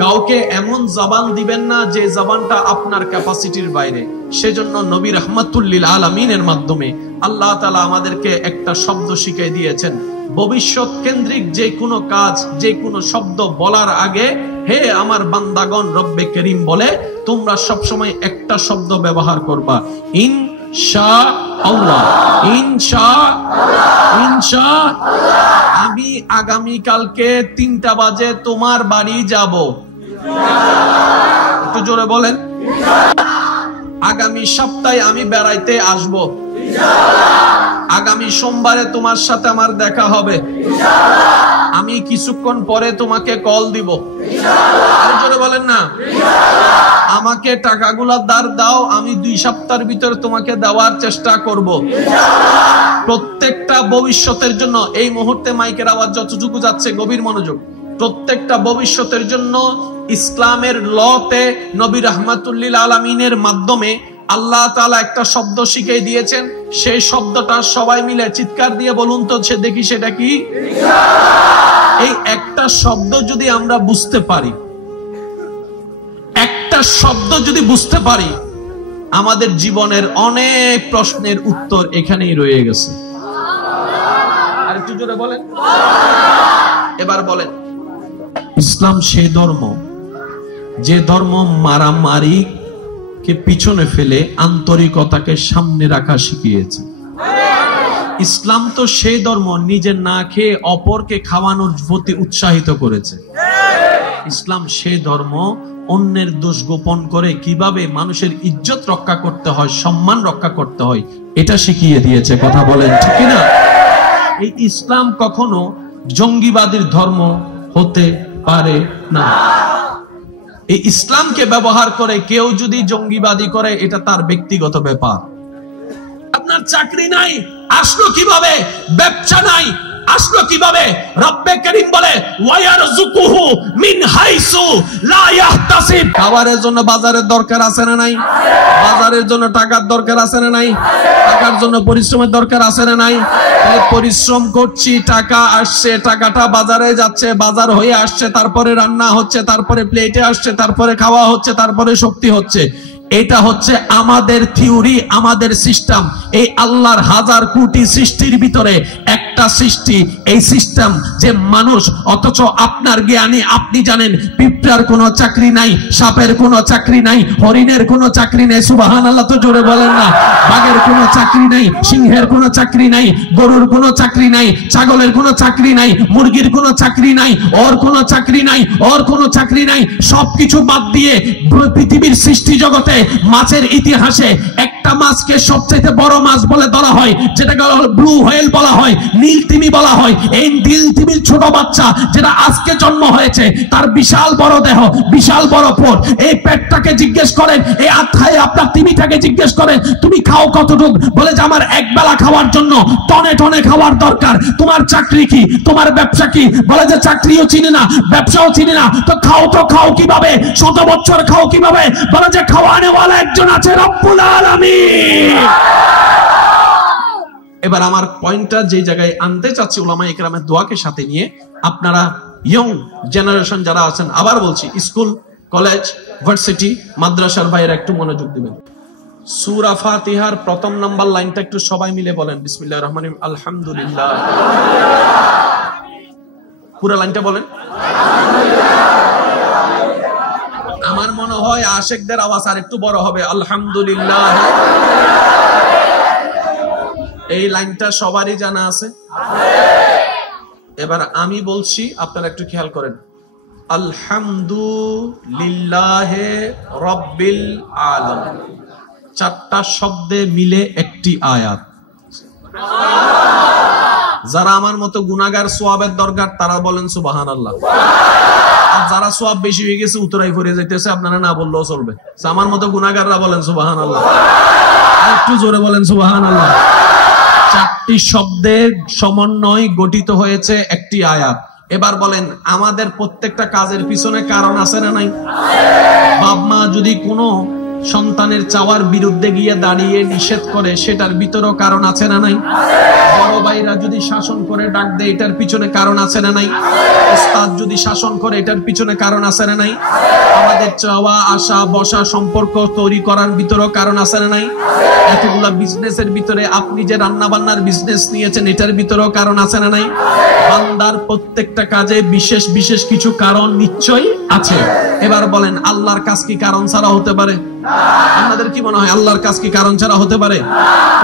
কাউকে এমন জবান দিবেন না যে জবানটা আপনার ক্যাপাসিটির বাইরে। সেজন্য নবী রাহমাতুল লিল আলামিনের মাধ্যমে আল্লাহ তাআলা আমাদেরকে একটা শব্দ শিখিয়ে দিয়েছেন। ভবিষ্যৎ কেন্দ্রিক যে কোনো কাজ, যে কোনো শব্দ বলার আগে, হে আমার বান্দাগণ, রব্বে করিম বলে তোমরা সব সময় একটা শব্দ ব্যবহার করবা, ইনশাআল্লাহ। ইনশাআল্লাহ। আমি আগামী কালকে 3টা বাজে তোমার বাড়ি যাব। একটু জোরে বলেন। আগামী সপ্তাহে আমি বেড়াইতে আসব। আগামী সোমবারে তোমার সাথে আমার দেখা হবে। আমি কিছুক্ষণ পরে তোমাকে কল দিব। আর জোরে বলেন না। আমাকে টাকাগুলা ধার দাও, আমি 2 সপ্তাহের ভিতর তোমাকে দেওয়ার চেষ্টা করব। প্রত্যেকটা ভবিষ্যতের জন্য, এই মুহূর্তে মাইকের আওয়াজ যতটুকু যাচ্ছে গভীর মনোযোগ, প্রত্যেকটা ভবিষ্যতের জন্য ইসলামের লতে নবী রাহমাতুল লিল আলামিনের মাধ্যমে আল্লাহ তাআলা একটা শব্দ শিখিয়ে দিয়েছেন, সেই শব্দটা সবাই মিলে চিৎকার দিয়ে বলুন তো, সে দেখি সেটা কি? এই একটা শব্দ যদি আমরা বুঝতে পারি, একটা শব্দ যদি বুঝতে পারি, আমাদের জীবনের অনেক প্রশ্নের উত্তর এখানেই রয়ে গেছে। আর একটু জোরে বলেন। এবার বলেন, ইসলাম সেই ধর্ম যে ধর্ম মারামারি কে পিছনে ফেলে আন্তরিকতাকে সামনে রাখা শিখিয়েছে। ইসলাম তো সেই ধর্ম নিজে না খেয়ে অপরকে খাওয়ানোর প্রতি উৎসাহিত করেছে। ইসলাম সেই ধর্ম অন্যের দোষ গোপন করে কিভাবে মানুষের ইজ্জত রক্ষা করতে হয়, সম্মান রক্ষা করতে হয়, এটা শিখিয়ে দিয়েছে। কথা বলেন ঠিক না? এই ইসলাম কখনো জঙ্গিবাদীর ধর্ম হতে পারে না। এই ইসলামকে ব্যবহার করে কেউ যদি জঙ্গিবাদী করে, এটা তার ব্যক্তিগত ব্যাপার। আপনার চাকরি নাই, আসলো কিভাবে? ব্যবসা নাই, আসলো কিভাবে? রব্বে করিম বলে ওয়ায়ারযুকুহু মিন হাইসু লা ইয়াহতাসিব। খাবারের জন্য বাজারের দরকার আছে না নাই? বাজারের জন্য টাকার দরকার আছে না নাই? টাকার জন্য পরিশ্রমের দরকার আছে না নাই? পরিশ্রম করছি, টাকা আসছে, টাকাটা বাজারে যাচ্ছে, বাজার হয়ে আসছে, তারপরে রান্না হচ্ছে, তারপরে প্লেটে আসছে, তারপরে খাওয়া হচ্ছে, তারপরে শক্তি হচ্ছে। এটা হচ্ছে আমাদের থিওরি, আমাদের সিস্টেম। এই আল্লাহর হাজার কোটি সৃষ্টির ভিতরে একটা সৃষ্টি, এই সিস্টেম যে মানুষ। অথচ আপনার জ্ঞানী আপনি জানেন পিঁপড়ার কোনো চাকরি নাই, সাপের কোনো চাকরি নাই, হরিণের কোনো চাকরি নেই। সুবহানাল্লাহ তো জোরে বলেন না। বাঘের কোনো চাকরি নাই, সিংহের কোনো চাকরি নাই, গরুর কোনো চাকরি নাই, ছাগলের কোনো চাকরি নাই, মুরগির কোনো চাকরি নাই, ওর কোনো চাকরি নাই, ওর কোনো চাকরি নাই। সবকিছু বাদ দিয়ে পৃথিবীর সৃষ্টি জগতে মাছের ইতিহাসে একটা মাছকে সবচেয়ে বড় মাছ বলে ধরা হয়, যেটাকে ব্লু হোয়েল বলা হয়, নীল তিমি বলা হয়। এই নীল তিমির ছোট বাচ্চা যেটা আজকে জন্ম হয়েছে, তার বিশাল বড় দেহ, বিশাল বড় পেট। এই পেটটাকে জিজ্ঞেস করেন, এই আত্মায় আপনার তিমিটাকে জিজ্ঞেস করেন তুমি খাও কতটুক? বলে যে আমার এক বেলা খাওয়ার জন্য টনে টনে খাওয়ার দরকার। তোমার চাকরি কি? তোমার ব্যবসা কি? বলে যে চাকরিও চিনি না, ব্যবসাও চিনি না। তো খাও কিভাবে? 100 বছর খাও কিভাবে? বলে যে খাওয়ানেওয়ালা একজন আছে, রব্বুল আলামিন। এবার আমার পয়েন্টটা যে জায়গায় আনতে চাচ্ছি, উলামায়ে কেরামের দোয়াকে সাথে নিয়ে, আপনারা ইয়ং জেনারেশন যারা আছেন, আবার বলছি, স্কুল, কলেজ, ভার্সিটি, মাদ্রাসার ভাইয়েরা একটু মনোযোগ দিবেন। সূরা ফাতিহার প্রথম নাম্বার লাইনটা একটু সবাই মিলে বলেন, বিসমিল্লাহির রহমানির রহিম, আলহামদুলিল্লাহ। পুরো লাইনটা বলেন। আমার মনে হয় আশেকদের আওয়াজ আর একটু বড় হবে, আলহামদুলিল্লাহ। এই লাইনটা সবারই জানা আছে। এবার আমি বলছি, আপনারা একটু খেয়াল করেন। আলহামদুলিল্লাহি রাব্বিল আলামিন, চারটা শব্দে মিলে একটি আয়াত। যারা আমার মতো গুনাহগার, সওয়াবের দরকার, তারা বলেন সুবহানাল্লাহ। আর যারা সওয়াব বেশি হয়ে গেছে, উতরাই পড়ে যাইতেছে, আপনারা না বললেও চলবে। আমার মতো গুনাহগাররা বলেন সুবহানাল্লাহ। আর একটু জোরে বলেন সুবহানাল্লাহ। চারটি শব্দের সমন্বয় গঠিত হয়েছে একটি আয়াত। এবার বলেন, আমাদের প্রত্যেকটা কাজের পিছনে কারণ আছে না নাই? বাপ মা যদি কোনো সন্তানের চাওয়ার বিরুদ্ধে গিয়ে দাঁড়িয়ে নিষেধ করে, সেটার ভিতরেও কারণ আছে না নাই? বড় ভাইরা যদি শাসন করে ডাক দেয়, এটার পিছনে কারণ আছে না নাই? উস্তাদ যদি শাসন করে, এটার পিছনে কারণ আছে না নাই? আমাদের চাওয়া আশা বসা সম্পর্ক তৈরি করার ভিতরেও কারণ আছে না নাই? এতগুলা বিজনেসের ভিতরে আপনি যে রান্না বান্নার বিজনেস নিয়েছেন, এটার ভিতরেও কারণ আছে না নাই? বান্দার প্রত্যেকটা কাজে বিশেষ বিশেষ কিছু কারণ নিশ্চয়ই আছে। এবার বলেন, আল্লাহর কাজ কি কারণ ছাড়া হতে পারে? আপনাদের কি মনে হয় আল্লাহর কাজ কি কারণ ছাড়া হতে পারে?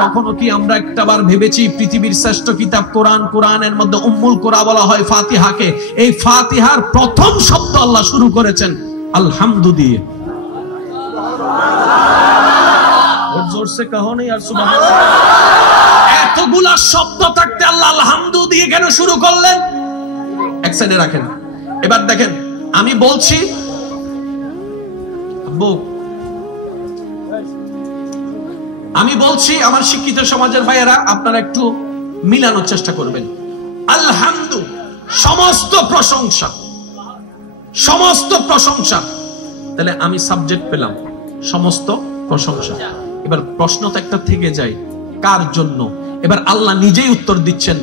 কখনো কি আমরা একটাবার ভেবেছি পৃথিবীর শ্রেষ্ঠ কিতাব কোরআন, কোরআনের মধ্যে উম্মুল কোরা বলা হয় ফাতিহাকে, এই ফাতিহার প্রথম শব্দ আল্লাহ শুরু করেছেন আলহামদু দিয়ে। জোরসে কাহো নেই আর সুবহানাল্লাহ। এতগুলা শব্দ থাকতে আল্লাহ আলহামদু দিয়ে কেন শুরু করলেন? এক সাইডে রাখেন। এবার দেখেন, আমি বলছি, আমার শিক্ষিত সমাজের ভাইয়েরা, আপনারা একটু মিলানোর চেষ্টা করবেন। আলহামদু, সমস্ত প্রশংসা, সমস্ত প্রশংসা। তাহলে আমি সাবজেক্ট পেলাম, সমস্ত প্রশংসা। এবার প্রশ্ন তো একটা থেকে যায়, কার জন্য? এবার আল্লাহ নিজেই উত্তর দিচ্ছেন,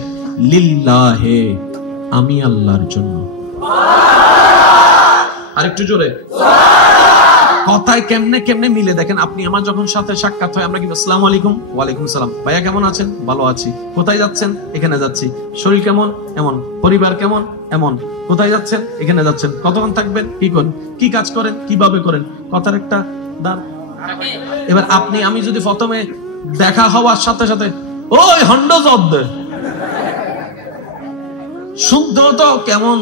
লিল্লাহে, আমি আল্লাহর জন্য। আরেকটু জোরে। কথায় কেমনে কেমনে মিলে দেখেন। আপনি আমার যখন সাথে সাক্ষাৎ হয়, আমরা কি আসসালামু আলাইকুম, ওয়ালাইকুম সালাম, ভাইয়া কেমন আছেন? ভালো আছি। কোথায় যাচ্ছেন? এখানে যাচ্ছি। শরীর কেমন? এমন। পরিবার কেমন? এমন। কোথায় যাচ্ছেন? এখানে যাচ্ছেন। কতক্ষণ থাকবেন? কি করেন? কি কাজ করেন? কিভাবে করেন? কথার একটা দাঁড়। এবার আপনি আমি যদি প্রথমে দেখা হওয়ার সাথে সাথে ওই হন্ড জব্দ শুনতে হতো কেমন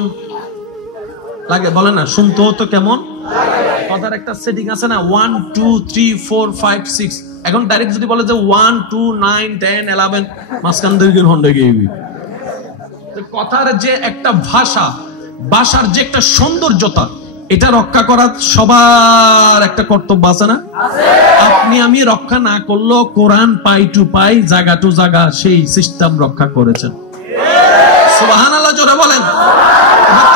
লাগে বলেন না? শুনতে হতো কেমন? কথার একটা সেটিং আছে না, 1 2 3 4 5 6। এখন ডাইরেক্ট যদি বলে যে 1 2 9 10 11 মাঝখান থেকে হন্ডে গিয়ে কথার যে একটা ভাষার যে একটা সৌন্দর্যতা, এটা রক্ষা করা সবার একটা কর্তব্য আছে না? আপনি আমি রক্ষা না করলেও কোরআন পাই টু পাই, জায়গা টু জায়গা সেই সিস্টেম রক্ষা করেছেন। সুবহানাল্লাহ, জোরে বলেন।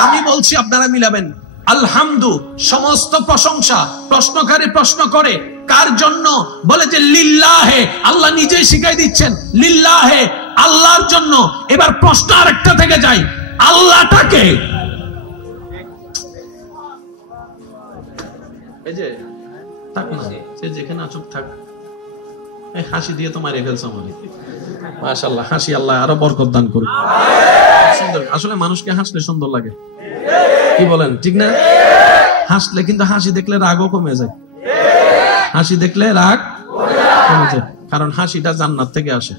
আমি বলছি, আপনারা মিলাবেন। আলহামদু, সমস্ত প্রশংসা। প্রশ্নকারী প্রশ্ন করে কার জন্য? বলে যে লিল্লাহে, আল্লাহ নিজেই শিখাই দিচ্ছেন লিল্লাহে, আল্লাহর জন্য। এবার প্রশ্ন আরেকটা থেকে যায়, আল্লাহটাকে এই যে থাক না, সে যেখানে আচুক থাক, এই হাসি দিয়ে তো মারিয়ে ফেলছে আমাকে। মাশাআল্লাহ, হাসি আল্লাহ আরো বরকত দান করুন। সুন্দর, আসলে মানুষকে হাসলে সুন্দর লাগে, কি বলেন? ঠিক না? হাসলে কিন্তু, হাসি দেখলে রাগও কমে যায়। হাসি দেখলে রাগ কমে যায়, কারণ হাসিটা জান্নাত থেকে আসে।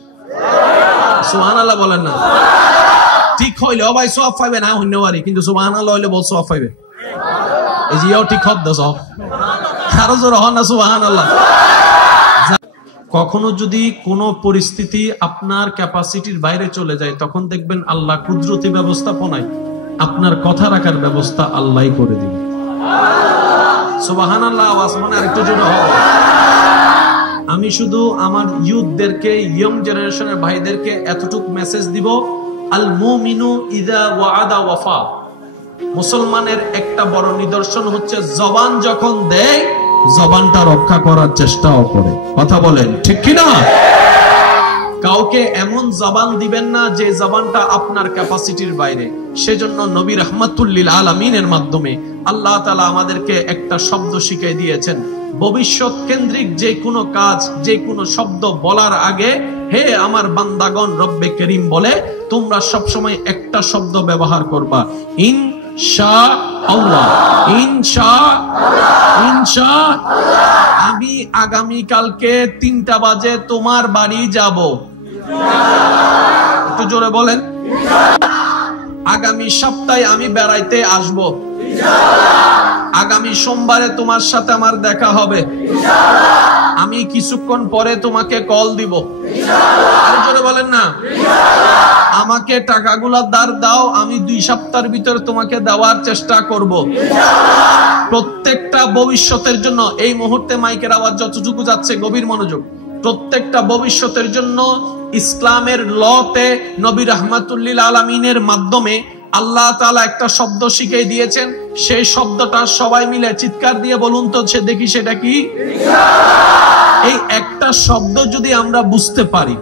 সুবহানাল্লাহ বলেন না? ঠিক হইলে ভাই সওয়াব পাইবে না হইনে পারি, কিন্তু সুবহানাল্লাহ হইলে বল সওয়াব পাইবে। এই যে ঠিক হদ দাও সব আরো জোর হন না সুবহানাল্লাহ। কখনো যদি কোনো পরিস্থিতি আপনার ক্যাপাসিটির বাইরে চলে যায়, তখন দেখবেন আল্লাহ কুদরতি ব্যবস্থাপনায় আপনার কথা রাখার ব্যবস্থা আল্লাহই করে দিবে। সুবহানাল্লাহ, আওয়াজ মানে আরেকটু জোরে হবে। আমি শুধু আমার ইয়ুথদেরকে, ইয়ং জেনারেশনের ভাইদেরকে এতটুকু মেসেজ দিব, আল মুমিনু ইযা ওয়াআদা ওয়াফা। মুসলমানের একটা বড় নিদর্শন হচ্ছে জবান যখন দেয়, জবানটা রক্ষা করার চেষ্টাও করে। কথা বলেন, ঠিক কিনা? কাউকে এমন জবান দিবেন না যে জবানটা আপনার ক্যাপাসিটির বাইরে। সেজন্য নবী রাহমাতুল লিল আলামিনের মাধ্যমে আল্লাহ তাআলা আমাদেরকে একটা শব্দ শিখিয়ে দিয়েছেন। ভবিষ্যৎ কেন্দ্রিক যে কোনো কাজ, যে কোনো শব্দ বলার আগে, হে আমার বান্দাগণ, রব্বে করিম বলে তোমরা সবসময় একটা শব্দ ব্যবহার করবা, ইনশাআল্লাহ। আমি আগামী কালকে 3টা বাজে তোমার বাড়ি যাব। একটু জোরে বলেন। আগামী সপ্তাহে আমি বেড়াইতে আসব। আগামী সোমবারে তোমার সাথে আমার দেখা হবে। আমি কিছুক্ষণ পরে তোমাকে কল দিব। আর জোরে বলেন না। আমাকে টাকাগুলা ধার দাও, আমি 2 সপ্তাহের ভিতর তোমাকে দেওয়ার চেষ্টা করব। প্রত্যেকটা ভবিষ্যতের জন্য, এই মুহূর্তে মাইকের আওয়াজ যতটুকু যাচ্ছে গভীর মনোযোগ, প্রত্যেকটা ভবিষ্যতের জন্য ইসলামের লতে নবী রাহমাতুল লিল আলামিনের মাধ্যমে আল্লাহ তাআলা একটা শব্দ শিখিয়ে দিয়েছেন। সেই শব্দটা সবাই মিলে চিৎকার দিয়ে বলুন তো, সে দেখি সেটা কি? এই একটা শব্দ যদি আমরা বুঝতে পারি,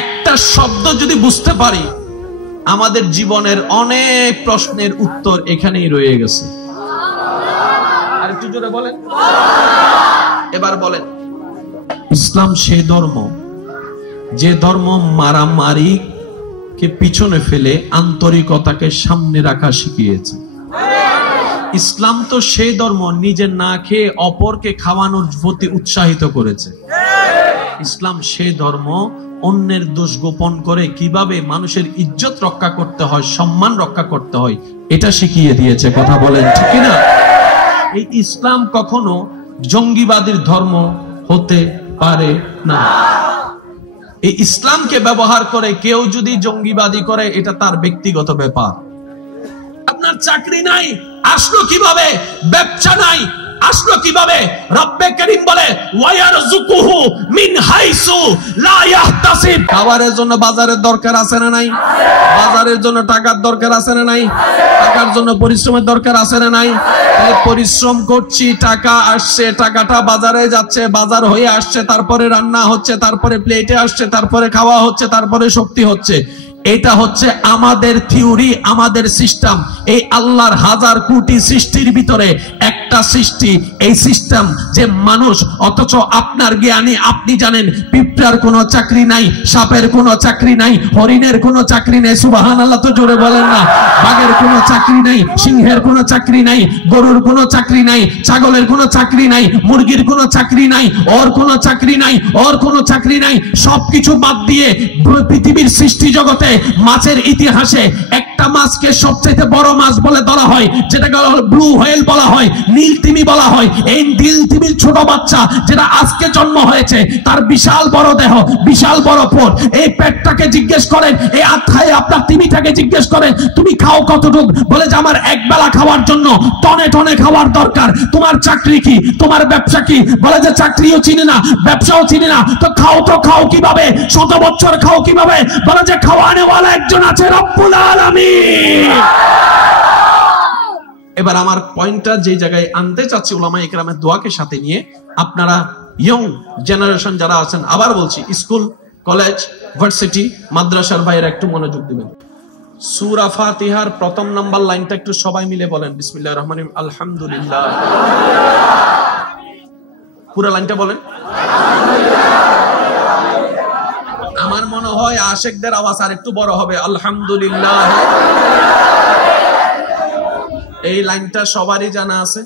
একটা শব্দ যদি বুঝতে পারি, আমাদের জীবনের অনেক প্রশ্নের উত্তর এখানেই রয়ে গেছে। আর একটু জোরে বলেন। এবার বলেন, ইসলাম সেই ধর্ম যে ধর্ম মারামারি কে পিছনে ফেলে আন্তরিকতাকে সামনে রাখা শিখিয়েছে। ইসলাম তো সেই ধর্ম নিজে না খেয়ে অপরকে খাওয়ানোর প্রতি উৎসাহিত করেছে। ইসলাম সেই ধর্ম অন্যের দোষ গোপন করে কিভাবে মানুষের ইজ্জত রক্ষা করতে হয়, সম্মান রক্ষা করতে হয়, এটা শিখিয়ে দিয়েছে। কথা বলেন, ঠিক কিনা? এই ইসলাম কখনো জঙ্গিবাদীর ধর্ম হতে পারে না। এই ইসলামকে ব্যবহার করে কেউ যদি জঙ্গিবাদী করে, এটা তার ব্যক্তিগত ব্যাপার। আপনার চাকরি নাই, আসলো কিভাবে? ব্যবসা নাই, আসলো কিভাবে? রব্বে করিম বলে ওয়ায়ারযুকুহু মিন হাইসু লা ইয়াহতাসিব। মুনাসিব। খাবারের জন্য বাজারের দরকার আছে না নাই? বাজারের জন্য টাকার দরকার আছে না নাই? টাকার জন্য পরিশ্রমের দরকার আছে না নাই? তাহলে পরিশ্রম করছি, টাকা আসছে, টাকাটা বাজারে যাচ্ছে, বাজার হয়ে আসছে, তারপরে রান্না হচ্ছে, তারপরে প্লেটে আসছে, তারপরে খাওয়া হচ্ছে, তারপরে শক্তি হচ্ছে। এটা হচ্ছে আমাদের থিওরি, আমাদের সিস্টেম। এই আল্লাহর হাজার কোটি সৃষ্টির ভিতরে একটা সৃষ্টি, এই সিস্টেম যে মানুষ। অথচ আপনার জ্ঞানে আপনি জানেন পিঁপড়ার কোনো চাকরি নাই, সাপের কোনো চাকরি নাই, হরিণের কোনো চাকরি নাই। সুবহানাল্লাহ তো জোরে বলেন না। বাঘের কোনো চাকরি নাই, সিংহের কোনো চাকরি নাই, গরুর কোনো চাকরি নাই, ছাগলের কোনো চাকরি নাই, মুরগির কোনো চাকরি নাই, ওর কোনো চাকরি নাই, ওর কোনো চাকরি নাই। সবকিছু বাদ দিয়ে পৃথিবীর সৃষ্টি জগতে মাছের ইতিহাসে একটা মাছকে সবচেয়ে বড় মাছ বলে ধরা হয়, যেটাকে ব্লু হোয়েল বলা হয়, নীল তিমি বলা হয়। এই নীল তিমির ছোট বাচ্চা যেটা আজকে জন্ম হয়েছে, তার বিশাল বড় দেহ, বিশাল বড় পেট। এই পেটটাকে জিজ্ঞেস করেন, এই আত্মায় আপনার তিমিটাকে জিজ্ঞেস করেন তুমি খাও কতটুক? বলে যে আমার এক বেলা খাওয়ার জন্য টনে টনে খাওয়ার দরকার। তোমার চাকরি কি? তোমার ব্যবসা কি? বলে যে চাকরিও চিনি না, ব্যবসাও চিনি না। তো খাও কিভাবে? 100 বছর খাও কিভাবে? বলে যে খাওয়ানেওয়ালা একজন আছে, রব্বুল আলামিন। এবার আমার পয়েন্টটা যে জায়গায় আনতে চাচ্ছি, উলামা ইকরামের দোয়াকে সাথে নিয়ে, আপনারা ইয়ং জেনারেশন যারা আছেন, আবার বলছি, স্কুল, কলেজ, ভার্সিটি, মাদ্রাসার বাইরে একটু মনোযোগ দিবেন। সূরা ফাতিহার প্রথম নাম্বার লাইনটা একটু সবাই মিলে বলেন, বিসমিল্লাহির রহমানির রহিম, আলহামদুলিল্লাহ। পুরো লাইনটা বলেন। আমার মনে হয় আশেকদের আওয়াজ আর একটু বড় হবে, আলহামদুলিল্লাহ। এই লাইনটা সবারই জানা আছে।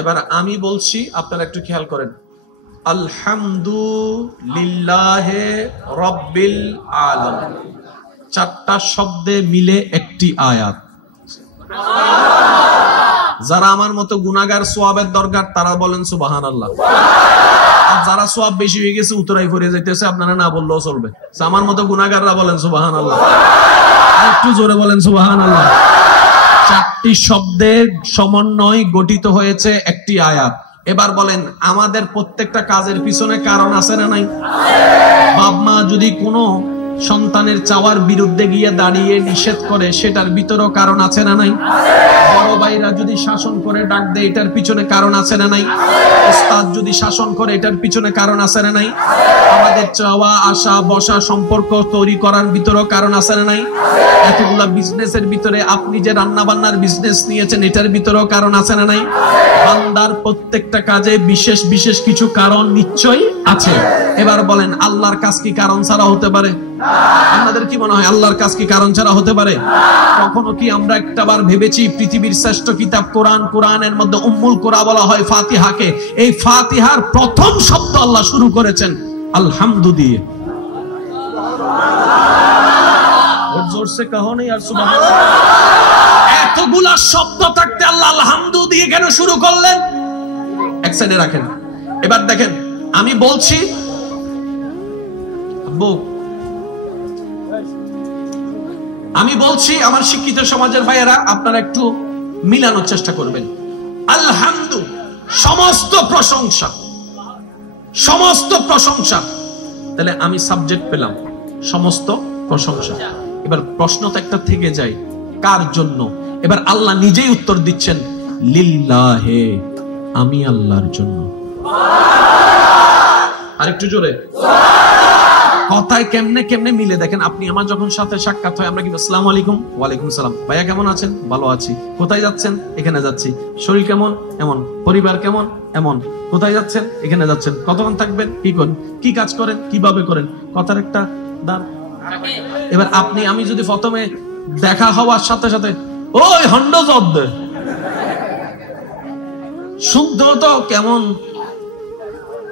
এবার আমি বলছি, আপনারা একটু খেয়াল করেন। আলহামদুলিল্লাহি রাব্বিল আলামিন, 4টা শব্দে মিলে একটি আয়াত। যারা আমার মতো গুনাহগার, সওয়াবের দরকার, তারা বলেন সুবহানাল্লাহ। আর যারা সওয়াব বেশি হয়ে গেছে, উতরাই পড়ে যাইতেছে, আপনারা না বললেও চলবে। আমার মতো গুনাহগাররা বলেন সুবহানাল্লাহ। আর একটু জোরে বলেন সুবহানাল্লাহ। 4টি শব্দের সমন্বয় গঠিত হয়েছে একটি আয়াত। এবার বলেন, আমাদের প্রত্যেকটা কাজের পিছনে কারণ আছে না নাই? বাপ মা যদি কোনো সন্তানের চাওয়ার বিরুদ্ধে গিয়ে দাঁড়িয়ে নিষেধ করে, সেটার ভিতরেও কারণ আছে না নাই? বড় ভাইরা যদি শাসন করে ডাক দেয়, এটার পিছনে কারণ আছে না নাই? উস্তাদ যদি শাসন করে, এটার পিছনে কারণ আছে না নাই? আমাদের চাওয়া আশা বসা সম্পর্ক তৈরি করার ভিতরেও কারণ আছে না নাই? এতগুলা বিজনেসের ভিতরে আপনি যে রান্না বান্নার বিজনেস নিয়েছেন, এটার ভিতরেও কারণ আছে না নাই? বান্দার প্রত্যেকটা কাজে বিশেষ বিশেষ কিছু কারণ নিশ্চয়ই আছে। এবার বলেন, আল্লাহর কাজ কি কারণ ছাড়া হতে পারে? আপনাদের কি মনে হয় আল্লাহর কাজ কি কারণ ছাড়া হতে পারে? কখনো কি আমরা একটাবার ভেবেছি পৃথিবীর শ্রেষ্ঠ কিতাব কোরআন, কোরআনের মধ্যে উম্মুল কোরআন বলা হয় ফাতিহাকে। এই ফাতিহার প্রথম শব্দ আল্লাহ শুরু করেছেন আলহামদু দিয়ে। জোরসে কহো না ইয়ার সুবহানাল্লাহ। এতগুলা শব্দ থাকতে আল্লাহ আলহামদু দিয়ে কেন শুরু করলেন? এক সাইডে রাখেন। এবার দেখেন, আমি বলছি, আমার শিক্ষিত সমাজের ভাইয়েরা, আপনারা একটু মিলানোর চেষ্টা করবেন। আলহামদু, সমস্ত প্রশংসা, সমস্ত প্রশংসা। তাহলে আমি সাবজেক্ট পেলাম, সমস্ত প্রশংসা। এবার প্রশ্ন তো একটা থেকে যায়, কার জন্য? এবার আল্লাহ নিজেই উত্তর দিচ্ছেন, লিল্লাহে, আমি আল্লাহর জন্য। আরেকটু জোরে। কথায় কেমনে কেমনে মিলে দেখেন। আপনি আমার যখন সাথে সাক্ষাৎ হয়, আমরা কি আসসালামু আলাইকুম, ওয়ালাইকুম সালাম, ভাইয়া কেমন আছেন? ভালো আছি। কোথায় যাচ্ছেন? এখানে যাচ্ছি। শরীর কেমন? এমন। পরিবার কেমন? এমন। কোথায় যাচ্ছেন? এখানে যাচ্ছেন। কতক্ষণ থাকবেন? কি করেন? কি কাজ করেন? কিভাবে করেন? কথার একটা দাঁড়। এবার আমি যদি প্রথমে দেখা হওয়ার সাথে সাথে ওই হন্ড জব্দ শুনতে তো কেমন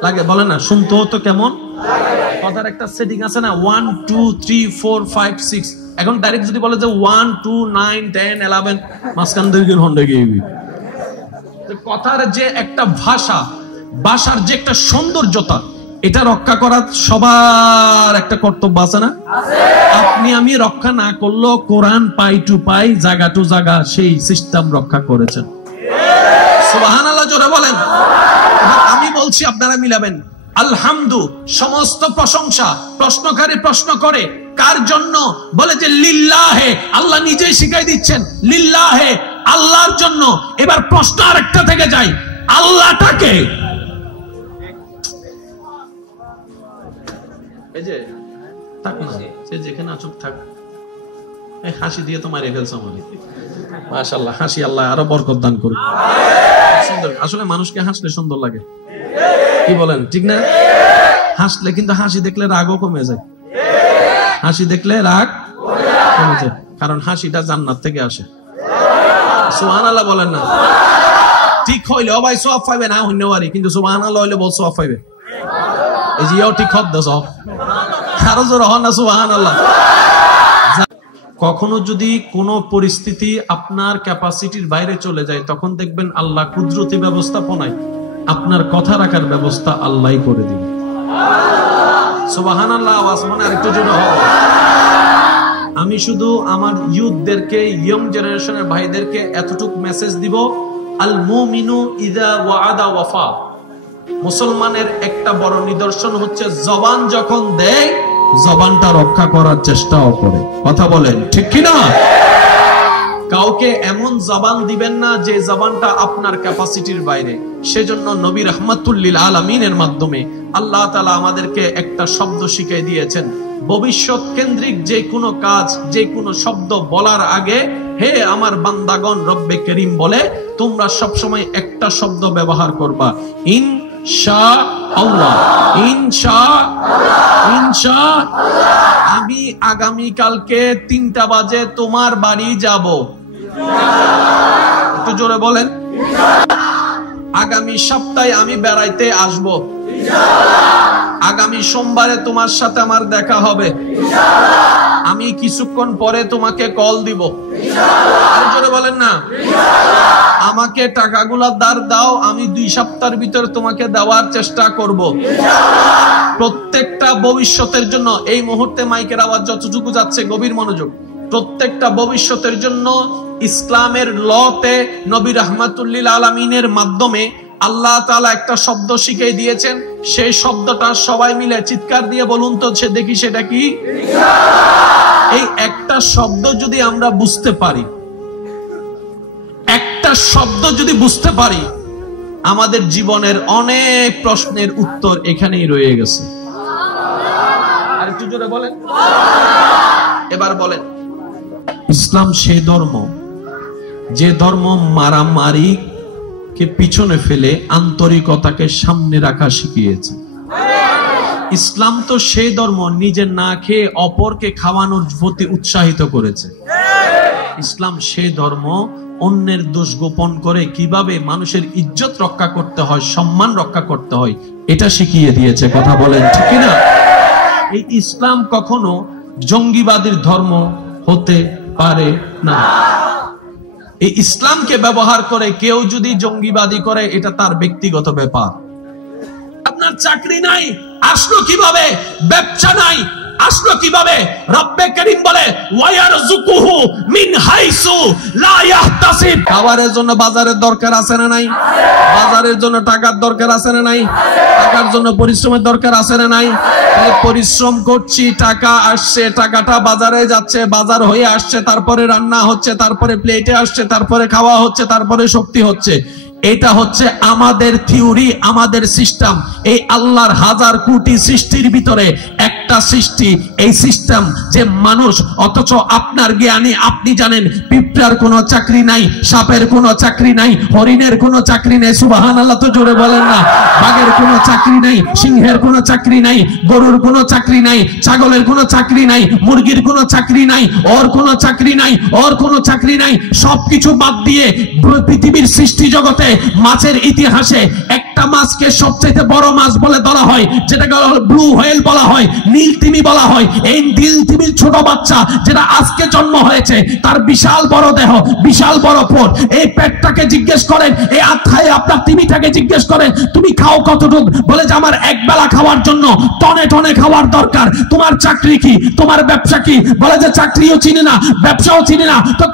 লাগে, বলে না? শুনতে তো কেমন কথার একটা সেটিং আছে না, 1 2 3 4 5 6। এখন ডাইরেক্ট যদি বলে যে 1 2 9 10 11, মাঝখান থেকে হন্ডে গিয়ে কথার যে একটা ভাষার যে একটা সৌন্দর্যতা, এটা রক্ষা করা সবার একটা কর্তব্য আছে না? আপনি আমি রক্ষা না করলেও কোরআন পাই টু পাই, জায়গা টু জায়গা সেই সিস্টেম রক্ষা করেছেন। সুবহানাল্লাহ জোরে বলেন। আমি বলছি, আপনারা মিলাবেন। আলহামদু সমস্ত প্রশংসা। প্রশ্নকারী প্রশ্ন করে কার জন্য? বলে যে লিল্লাহে, আল্লাহ নিজেই শিখাই দিচ্ছেন লিল্লাহে, আল্লাহর জন্য। এবার প্রশ্ন আরেকটা থেকে যায়, আল্লাহটাকে? এই যে থাক না, সে যেখানে চুপ থাক, এই হাসি দিয়ে তো মারিয়ে ফেলছে আমাকে। মাশাআল্লাহ, হাসি আল্লাহ আরো বরকত দান করুন। সুন্দর, আসলে মানুষকে হাসলে সুন্দর লাগে, কি বলেন ঠিক না? হাসলে কিন্তু, হাসি দেখলে রাগও কমে যায়, হাসি দেখলে রাগ কমে যায়, কারণ হাসিটা জান্নাত থেকে আসে। সুবহানাল্লাহ বলেন না? ঠিক হইলে ভাই সওয়াব পাইবে না হইনে পারি, কিন্তু সুবহানাল্লাহ হইলে বল সওয়াব পাইবে। এই যে ঠিক হদ সব আরো জোর হন না সুবহানাল্লাহ। কখনো যদি কোনো পরিস্থিতি আপনার ক্যাপাসিটির বাইরে চলে যায়, তখন দেখবেন আল্লাহ কুদরতি ব্যবস্থাপনায় আপনার কথা রাখার ব্যবস্থা আল্লাহই করে দিবেন। সুবহানাল্লাহ, আওয়াজ মনে আরেকটু জোরে হবে। আমি শুধু আমার ইয়ুথদেরকে, ইয়ং জেনারেশনের ভাইদেরকে এতটুকু মেসেজ দিব, আল মুমিনু ইযা ওয়াআদা ওয়াফা। মুসলমানের একটা বড় নিদর্শন হচ্ছে জবান যখন দেয়, জবানটা রক্ষা করার চেষ্টাও করে। কথা বলেন ঠিক কিনা? কাউকে এমন জবান দিবেন না যে জবানটা আপনার ক্যাপাসিটির বাইরে। সেজন্য নবী রাহমাতুল লিল আলামিনের মাধ্যমে আল্লাহ তাআলা আমাদেরকে একটা শব্দ শিখিয়ে দিয়েছেন। ভবিষ্যৎ কেন্দ্রিক যে কোনো কাজ, যে কোনো শব্দ বলার আগে, হে আমার বান্দাগণ, রব্বে করিম বলে তোমরা সবসময় একটা শব্দ ব্যবহার করবা, ইনশাআল্লাহ। আমি আগামী কালকে 3টা বাজে তোমার বাড়ি যাব। একটু জোরে বলেন। আগামী সপ্তাহে আমি বেড়াইতে আসব। আগামী সোমবারে তোমার সাথে আমার দেখা হবে। আমি কিছুক্ষণ পরে তোমাকে কল দিব। আর জোরে বলেন না। আমাকে টাকাগুলা ধার দাও, আমি 2 সপ্তাহের ভিতরে তোমাকে দেওয়ার চেষ্টা করব। প্রত্যেকটা ভবিষ্যতের জন্য, এই মুহূর্তে মাইকের আওয়াজ যতটুকু যাচ্ছে গভীর মনোযোগ, প্রত্যেকটা ভবিষ্যতের জন্য ইসলামের লতে নবী রাহমাতুল লিল আলামিনের মাধ্যমে আল্লাহ তাআলা একটা শব্দ শিখিয়ে দিয়েছেন। সেই শব্দটা সবাই মিলে চিৎকার দিয়ে বলুন তো, সে দেখি সেটা কি? এই একটা শব্দ যদি আমরা বুঝতে পারি, একটা শব্দ যদি বুঝতে পারি, আমাদের জীবনের অনেক প্রশ্নের উত্তর এখানেই রয়ে গেছে। আর একটু জোরে বলেন। এবার বলেন, ইসলাম সেই ধর্ম যে ধর্ম মারামারি কে পিছনে ফেলে আন্তরিকতাকে সামনে রাখা শিখিয়েছে। ইসলাম তো সেই ধর্ম নিজে না খেয়ে অপরকে খাওয়ানোর প্রতি উৎসাহিত করেছে। ইসলাম সেই ধর্ম অন্যের দোষ গোপন করে কিভাবে মানুষের ইজ্জত রক্ষা করতে হয়, সম্মান রক্ষা করতে হয়, এটা শিখিয়ে দিয়েছে। কথা বলেন ঠিক না? এই ইসলাম কখনো জঙ্গিবাদীর ধর্ম হতে পারে না। এই ইসলামকে ব্যবহার করে কেউ যদি জঙ্গিবাদী করে, এটা তার ব্যক্তিগত ব্যাপার। আপনার চাকরি নাই, আসলো কিভাবে? ব্যবসা নাই, আসলো কিভাবে? রব্বে করিম বলে ওয়ায়ারযুকুহু মিন হাইসু লা ইয়াহতাসিব। খাবারের জন্য বাজারের দরকার আছে না নাই? বাজারের জন্য টাকার দরকার আছে না নাই? টাকার জন্য পরিশ্রমের দরকার আছে না নাই? তাহলে পরিশ্রম করছি, টাকা আসছে, টাকাটা বাজারে যাচ্ছে, বাজার হয়ে আসছে, তারপরে রান্না হচ্ছে, তারপরে প্লেটে আসছে, তারপরে খাওয়া হচ্ছে, তারপরে শক্তি হচ্ছে। এটা হচ্ছে আমাদের থিওরি, আমাদের সিস্টেম। এই আল্লাহর হাজার কোটি সৃষ্টির ভিতরে একটা সৃষ্টি, এই সিস্টেম যে মানুষ। অথচ আপনার জ্ঞানে আপনি জানেন পিঁপড়ার কোনো চাকরি নাই, সাপের কোনো চাকরি নাই, হরিণের কোনো চাকরি নাই। সুবহানাল্লাহ তো জোরে বলেন না। বাঘের কোনো চাকরি নাই, সিংহের কোনো চাকরি নাই, গরুর কোনো চাকরি নাই, ছাগলের কোনো চাকরি নাই, মুরগির কোনো চাকরি নাই, ওর কোনো চাকরি নাই, ওর কোনো চাকরি নাই। সবকিছু বাদ দিয়ে পৃথিবীর সৃষ্টি জগতে মাছের ইতিহাসে একটা মাছকে সবচেয়ে বড় মাছ বলে ধরা হয়, যেটাকে ব্লু হোয়েল বলা হয়, নীল তিমি বলা হয়। এই নীল তিমির ছোট বাচ্চা যেটা আজকে জন্ম হয়েছে, তার বিশাল বড় দেহ, বিশাল বড় পেট। এই পেটটাকে জিজ্ঞেস করেন, এই আত্মায় আপনার তিমিটাকে জিজ্ঞেস করেন, তুমি খাও কতটুকু? বলে যে আমার এক বেলা খাওয়ার জন্য টনে টনে খাওয়ার দরকার। তোমার চাকরি কি? তোমার ব্যবসা কি? বলে যে চাকরিও চিনি না, ব্যবসাও চিনি না। তো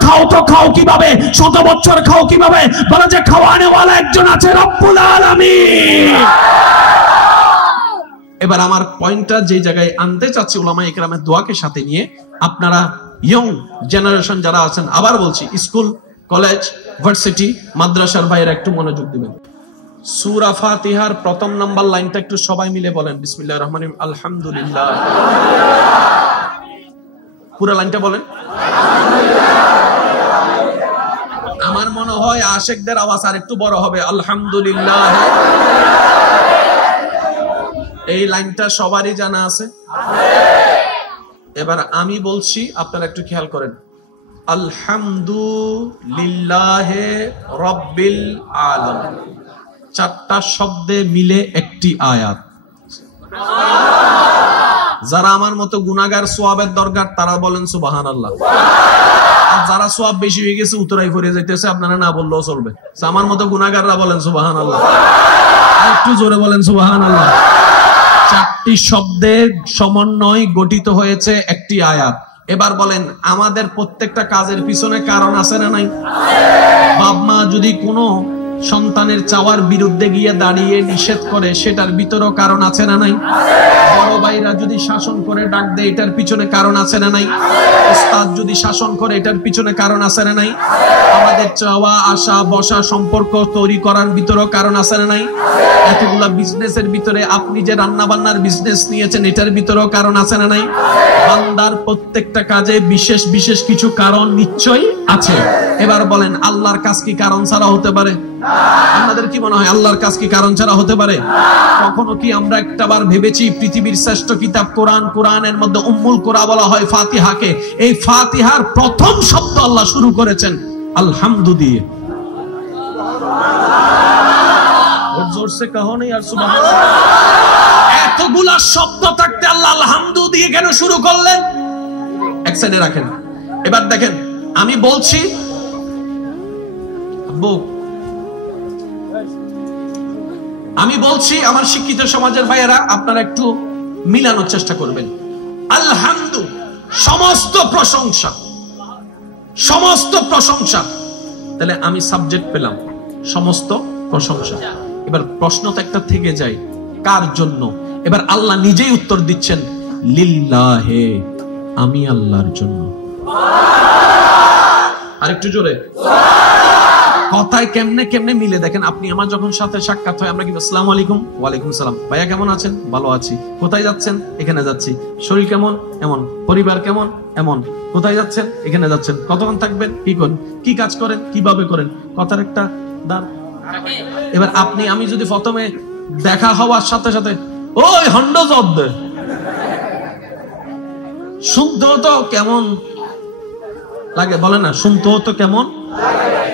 খাও কিভাবে? 100 বছর খাও কিভাবে? বলে যে খাওয়ানেওয়ালা একজন আছে, রব্বুল আলামিন। এবার আমার পয়েন্টটা যে জায়গায় আনতে চাচ্ছি, উলামায়ে কেরামের দোয়াকে সাথে নিয়ে আপনারা ইয়ং জেনারেশন যারা আছেন, আবার বলছি স্কুল, কলেজ, ভার্সিটি, মাদ্রাসার ভাইয়েরা একটু মনোযোগ দিবেন। সূরা ফাতিহার প্রথম নাম্বার লাইনটা একটু সবাই মিলে বলেন, বিসমিল্লাহির রহমানির রহিম, আলহামদুলিল্লাহ। পুরো লাইনটা বলেন। আমার মনে হয় আশিকদের আওয়াজ আর একটু বড় হবে, আলহামদুলিল্লাহ। এই লাইনটা সবারই জানা আছে। এবার আমি বলছি, আপনারা একটু খেয়াল করেন, আলহামদুলিল্লাহি রাব্বিল আলামিন, চারটা শব্দে মিলে একটি আয়াত। যারা আমার মতো গুনাহগার, সওয়াবের দরকার, তারা বলেন সুবহানাল্লাহ। আর যারা সওয়াব বেশি হয়ে গেছে, উতরাই পড়ে যাইতেছে, আপনারা না বললেও চলবে। আমার মতো গুনাহগাররা বলেন সুবহানাল্লাহ, একটু জোরে বলেন সুবহানাল্লাহ। চারটি শব্দের সমন্বয় গঠিত হয়েছে একটি আয়াত। এবার বলেন, আমাদের প্রত্যেকটা কাজের পিছনে কারণ আছে না নাই? বাপ মা যদি কোনো সন্তানের চাওয়ার বিরুদ্ধে গিয়ে দাঁড়িয়ে নিষেধ করে, সেটার ভিতরেও কারণ আছে না নাই? বড় ভাইরা যদি শাসন করে ডাক দেয়, এটার পিছনে কারণ আছে না নাই? ওস্তাদ যদি শাসন করে, এটার পিছনে কারণ আছে না নাই? আমাদের চাওয়া আশা বসা সম্পর্ক তৈরি করার ভিতরেও কারণ আছে না নাই? এতগুলা বিজনেসের ভিতরে আপনি যে রান্না বান্নার বিজনেস নিয়েছেন, এটার ভিতরেও কারণ আছে না নাই? বান্দার প্রত্যেকটা কাজে বিশেষ বিশেষ কিছু কারণ নিশ্চয়ই আছে। এবার বলেন, আল্লাহর কাজ কি কারণ ছাড়া হতে পারে? আপনাদের কি মনে হয় আল্লাহর কাজ কি কারণ ছাড়া হতে পারে? কখনো কি আমরা একটাবার ভেবেছি পৃথিবীর শ্রেষ্ঠ কিতাব কোরআন, কোরআনের মধ্যে উম্মুল কোরআন বলা হয় ফাতিহাকে, এই ফাতিহার প্রথম শব্দ আল্লাহ শুরু করেছেন আলহামদু দিয়ে। জোরসে কাহো নেই আর সুবহানাল্লাহ। এতগুলা শব্দ থাকতে আল্লাহ আলহামদু দিয়ে কেন শুরু করলেন? এক সাইডে রাখেন। এবার দেখেন, আমি বলছি, আমার শিক্ষিত সমাজের ভাইয়েরা, আপনারা একটু মিলানোর চেষ্টা করবেন। আলহামদু, সমস্ত প্রশংসা, সমস্ত প্রশংসা। তাহলে আমি সাবজেক্ট পেলাম সমস্ত প্রশংসা। এবার প্রশ্ন তো একটা থেকে যায়, কার জন্য? এবার আল্লাহ নিজেই উত্তর দিচ্ছেন, লিল্লাহে, আমি আল্লাহর জন্য। আরেকটু জোরে। কথায় কেমনে কেমনে মিলে দেখেন। আপনি আমার যখন সাথে সাক্ষাৎ হয়, আমরা কি আসসালামু আলাইকুম, ওয়ালাইকুম সালাম, ভাইয়া কেমন আছেন? ভালো আছি। কোথায় যাচ্ছেন? এখানে যাচ্ছি। শরীর কেমন? এমন। পরিবার কেমন? এমন। কোথায় যাচ্ছেন? এখানে যাচ্ছেন। কতক্ষণ থাকবেন? কি করেন? কি কাজ করেন? কিভাবে করেন? কথার একটা দাঁড়। এবার আমি যদি প্রথমে দেখা হওয়ার সাথে সাথে ওই হন্ড জব শুনতে হতো কেমন লাগে, বলে না? শুনতে হতো কেমন?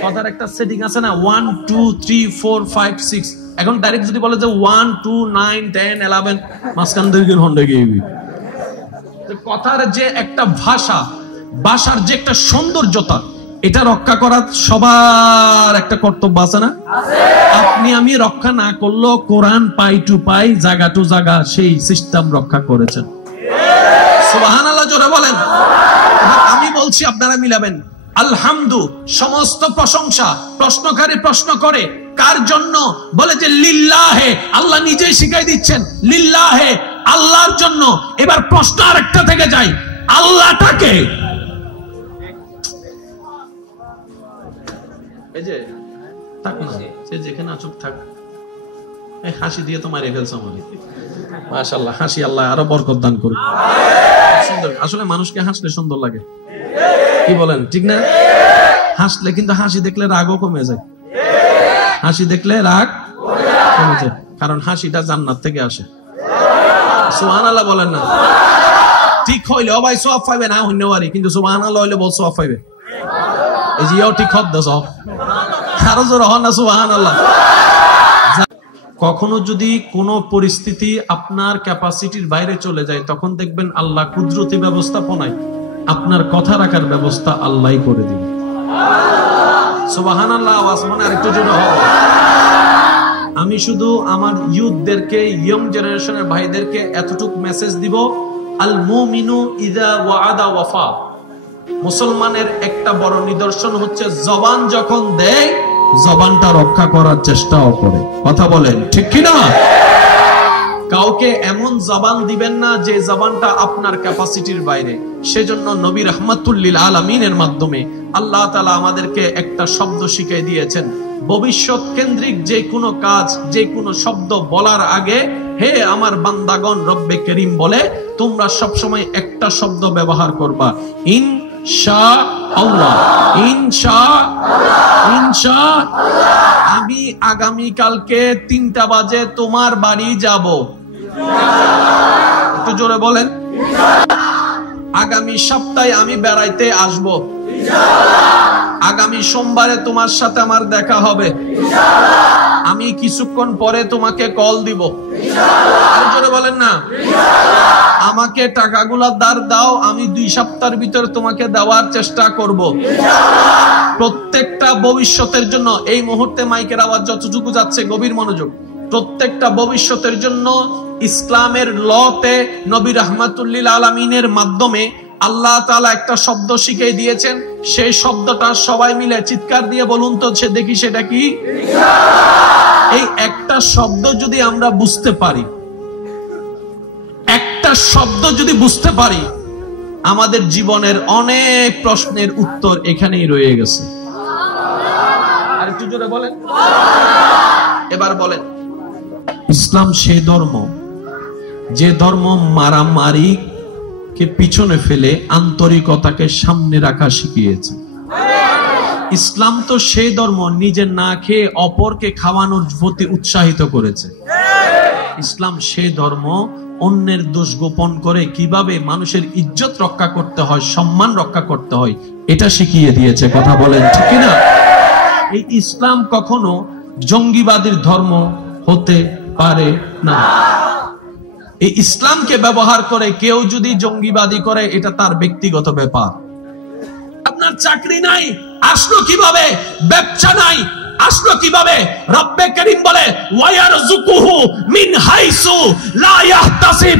কথার একটা সেটিং আছে না, 1 2 3 4 5 6। এখন ডাইরেক্ট যদি বলে যে 1 2 9 10 11, মাঝখান থেকে হন্ড গিয়ে কথার যে একটা ভাষার যে একটা সৌন্দর্যতা, এটা রক্ষা করা সবার একটা কর্তব্য আছে না? আপনি আমি রক্ষা না করলেও কোরআন পাই টু পাই, জায়গা টু জায়গা সেই সিস্টেম রক্ষা করেছেন। সুবহানাল্লাহ জোরে বলেন। আমি বলছি, আপনারা মিলাবেন। আলহামদু, সমস্ত প্রশংসা। প্রশ্নকারী প্রশ্ন করে, কার জন্য? বলে যে লিল্লাহে, আল্লাহ নিজেই শিখাই দিচ্ছেন, লিল্লাহে, আল্লাহর জন্য। এবার প্রশ্ন আরেকটা থেকে যায়, আল্লাহটাকে? এই যে থাক না, সে যেখানে চুপ থাক। এই হাসি দিয়ে তো মারিয়ে ফেলছো আমাকে। মাশাআল্লাহ, হাসি আল্লাহ আরো বরকত দান করুন। সুন্দর, আসলে মানুষকে হাসলে সুন্দর লাগে, কি বলেন? ঠিক না? হাসলে কিন্তু, হাসি দেখলে রাগও কমে যায়। হাসি দেখলে রাগ কমে যায়, কারণ হাসিটা জান্নাত থেকে আসে। সুবহানাল্লাহ বলেন না? ঠিক হইলে ভাই সওয়াব পাইবে, না হইলে পারি, কিন্তু সুবহানাল্লাহ হইলে বল সওয়াব পাইবে। এই যে ঠিক হদ সব আরো জোর হন না সুবহানাল্লাহ। কখনো যদি কোনো পরিস্থিতি আপনার ক্যাপাসিটির বাইরে চলে যায়, তখন দেখবেন আল্লাহ কুদরতি ব্যবস্থাপনায় আপনার কথা রাখার ব্যবস্থা আল্লাহই করে দিবেন। সুবহানাল্লাহ। আওয়াজ মনে আরেকটু জোরে হবে। আমি শুধু আমার ইয়ুথদেরকে, ইয়ং জেনারেশনের ভাইদেরকে এতটুকু মেসেজ দিব, আল মুমিনু ইযা ওয়াআদা ওয়াফা। মুসলমানের একটা বড় নিদর্শন হচ্ছে, জবান যখন দেয়, জবানটা রক্ষা করার চেষ্টাও করে। কথা বলেন ঠিক কিনা? কাউকে কাউকে এমন জবান দিবেন না যে জবানটা আপনার ক্যাপাসিটির বাইরে। সেজন্য নবী রাহমাতুল লিল আলামিনের মাধ্যমে আল্লাহ তাআলা আমাদেরকে একটা শব্দ শিখিয়ে দিয়েছেন, ভবিষ্যৎ কেন্দ্রিক যে কোনো কাজ, যে কোনো শব্দ বলার আগে হে আমার বান্দাগণ রব্বে করিম বলে তোমরা সবসময় একটা শব্দ ব্যবহার করবা, ইনশাআল্লাহ। আমি আগামী কালকে 3টা বাজে তোমার বাড়ি যাব, একটু জোরে বলেন। আগামী সপ্তাহে আমি বেড়াইতে আসব, আগামী সোমবারে তোমার সাথে আমার দেখা হবে, আমি কিছুক্ষণ পরে তোমাকে কল দিব, আর জোরে বলেন না। আমাকে টাকাগুলা ধার দাও, আমি 2 সপ্তাহের ভিতরে তোমাকে দেওয়ার চেষ্টা করব। প্রত্যেকটা ভবিষ্যতের জন্য, এই মুহূর্তে মাইকের আওয়াজ যতটুকু যাচ্ছে গভীর মনোযোগ, প্রত্যেকটা ভবিষ্যতের জন্য ইসলামের লতে নবী রাহমাতুল লিল আলামিনের মাধ্যমে আল্লাহ তাআলা একটা শব্দ শিখিয়ে দিয়েছেন। সেই শব্দটা সবাই মিলে চিৎকার দিয়ে বলুন তো, সে দেখি সেটা কি? এই একটা শব্দ যদি আমরা বুঝতে পারি, একটা শব্দ যদি বুঝতে পারি, আমাদের জীবনের অনেক প্রশ্নের উত্তর এখানেই রয়ে গেছে। আর একটু জোরে বলেন। এবার বলেন, ইসলাম সেই ধর্ম যে ধর্ম মারামারি কে পিছনে ফেলে আন্তরিকতাকে সামনে রাখা শিখিয়েছে। ইসলাম তো সেই ধর্ম নিজে না খেয়ে অপরকে খাওয়ানোর প্রতি উৎসাহিত করেছে। ইসলাম সেই ধর্ম অন্যের দোষ গোপন করে কিভাবে মানুষের ইজ্জত রক্ষা করতে হয়, সম্মান রক্ষা করতে হয়, এটা শিখিয়ে দিয়েছে। কথা বলেন ঠিক না? এই ইসলাম কখনো জঙ্গিবাদীর ধর্ম হতে পারে না। এই ইসলামকে ব্যবহার করে কেউ যদি জঙ্গিবাদী করে, এটা তার ব্যক্তিগত ব্যাপার। আপনার চাকরি নাই, আসলো কিভাবে? ব্যবসা নাই, আসলো কিভাবে? রব্বে করিম বলে ওয়ায়ারযুকুহু মিন হাইসু লা ইয়াহতাসিব,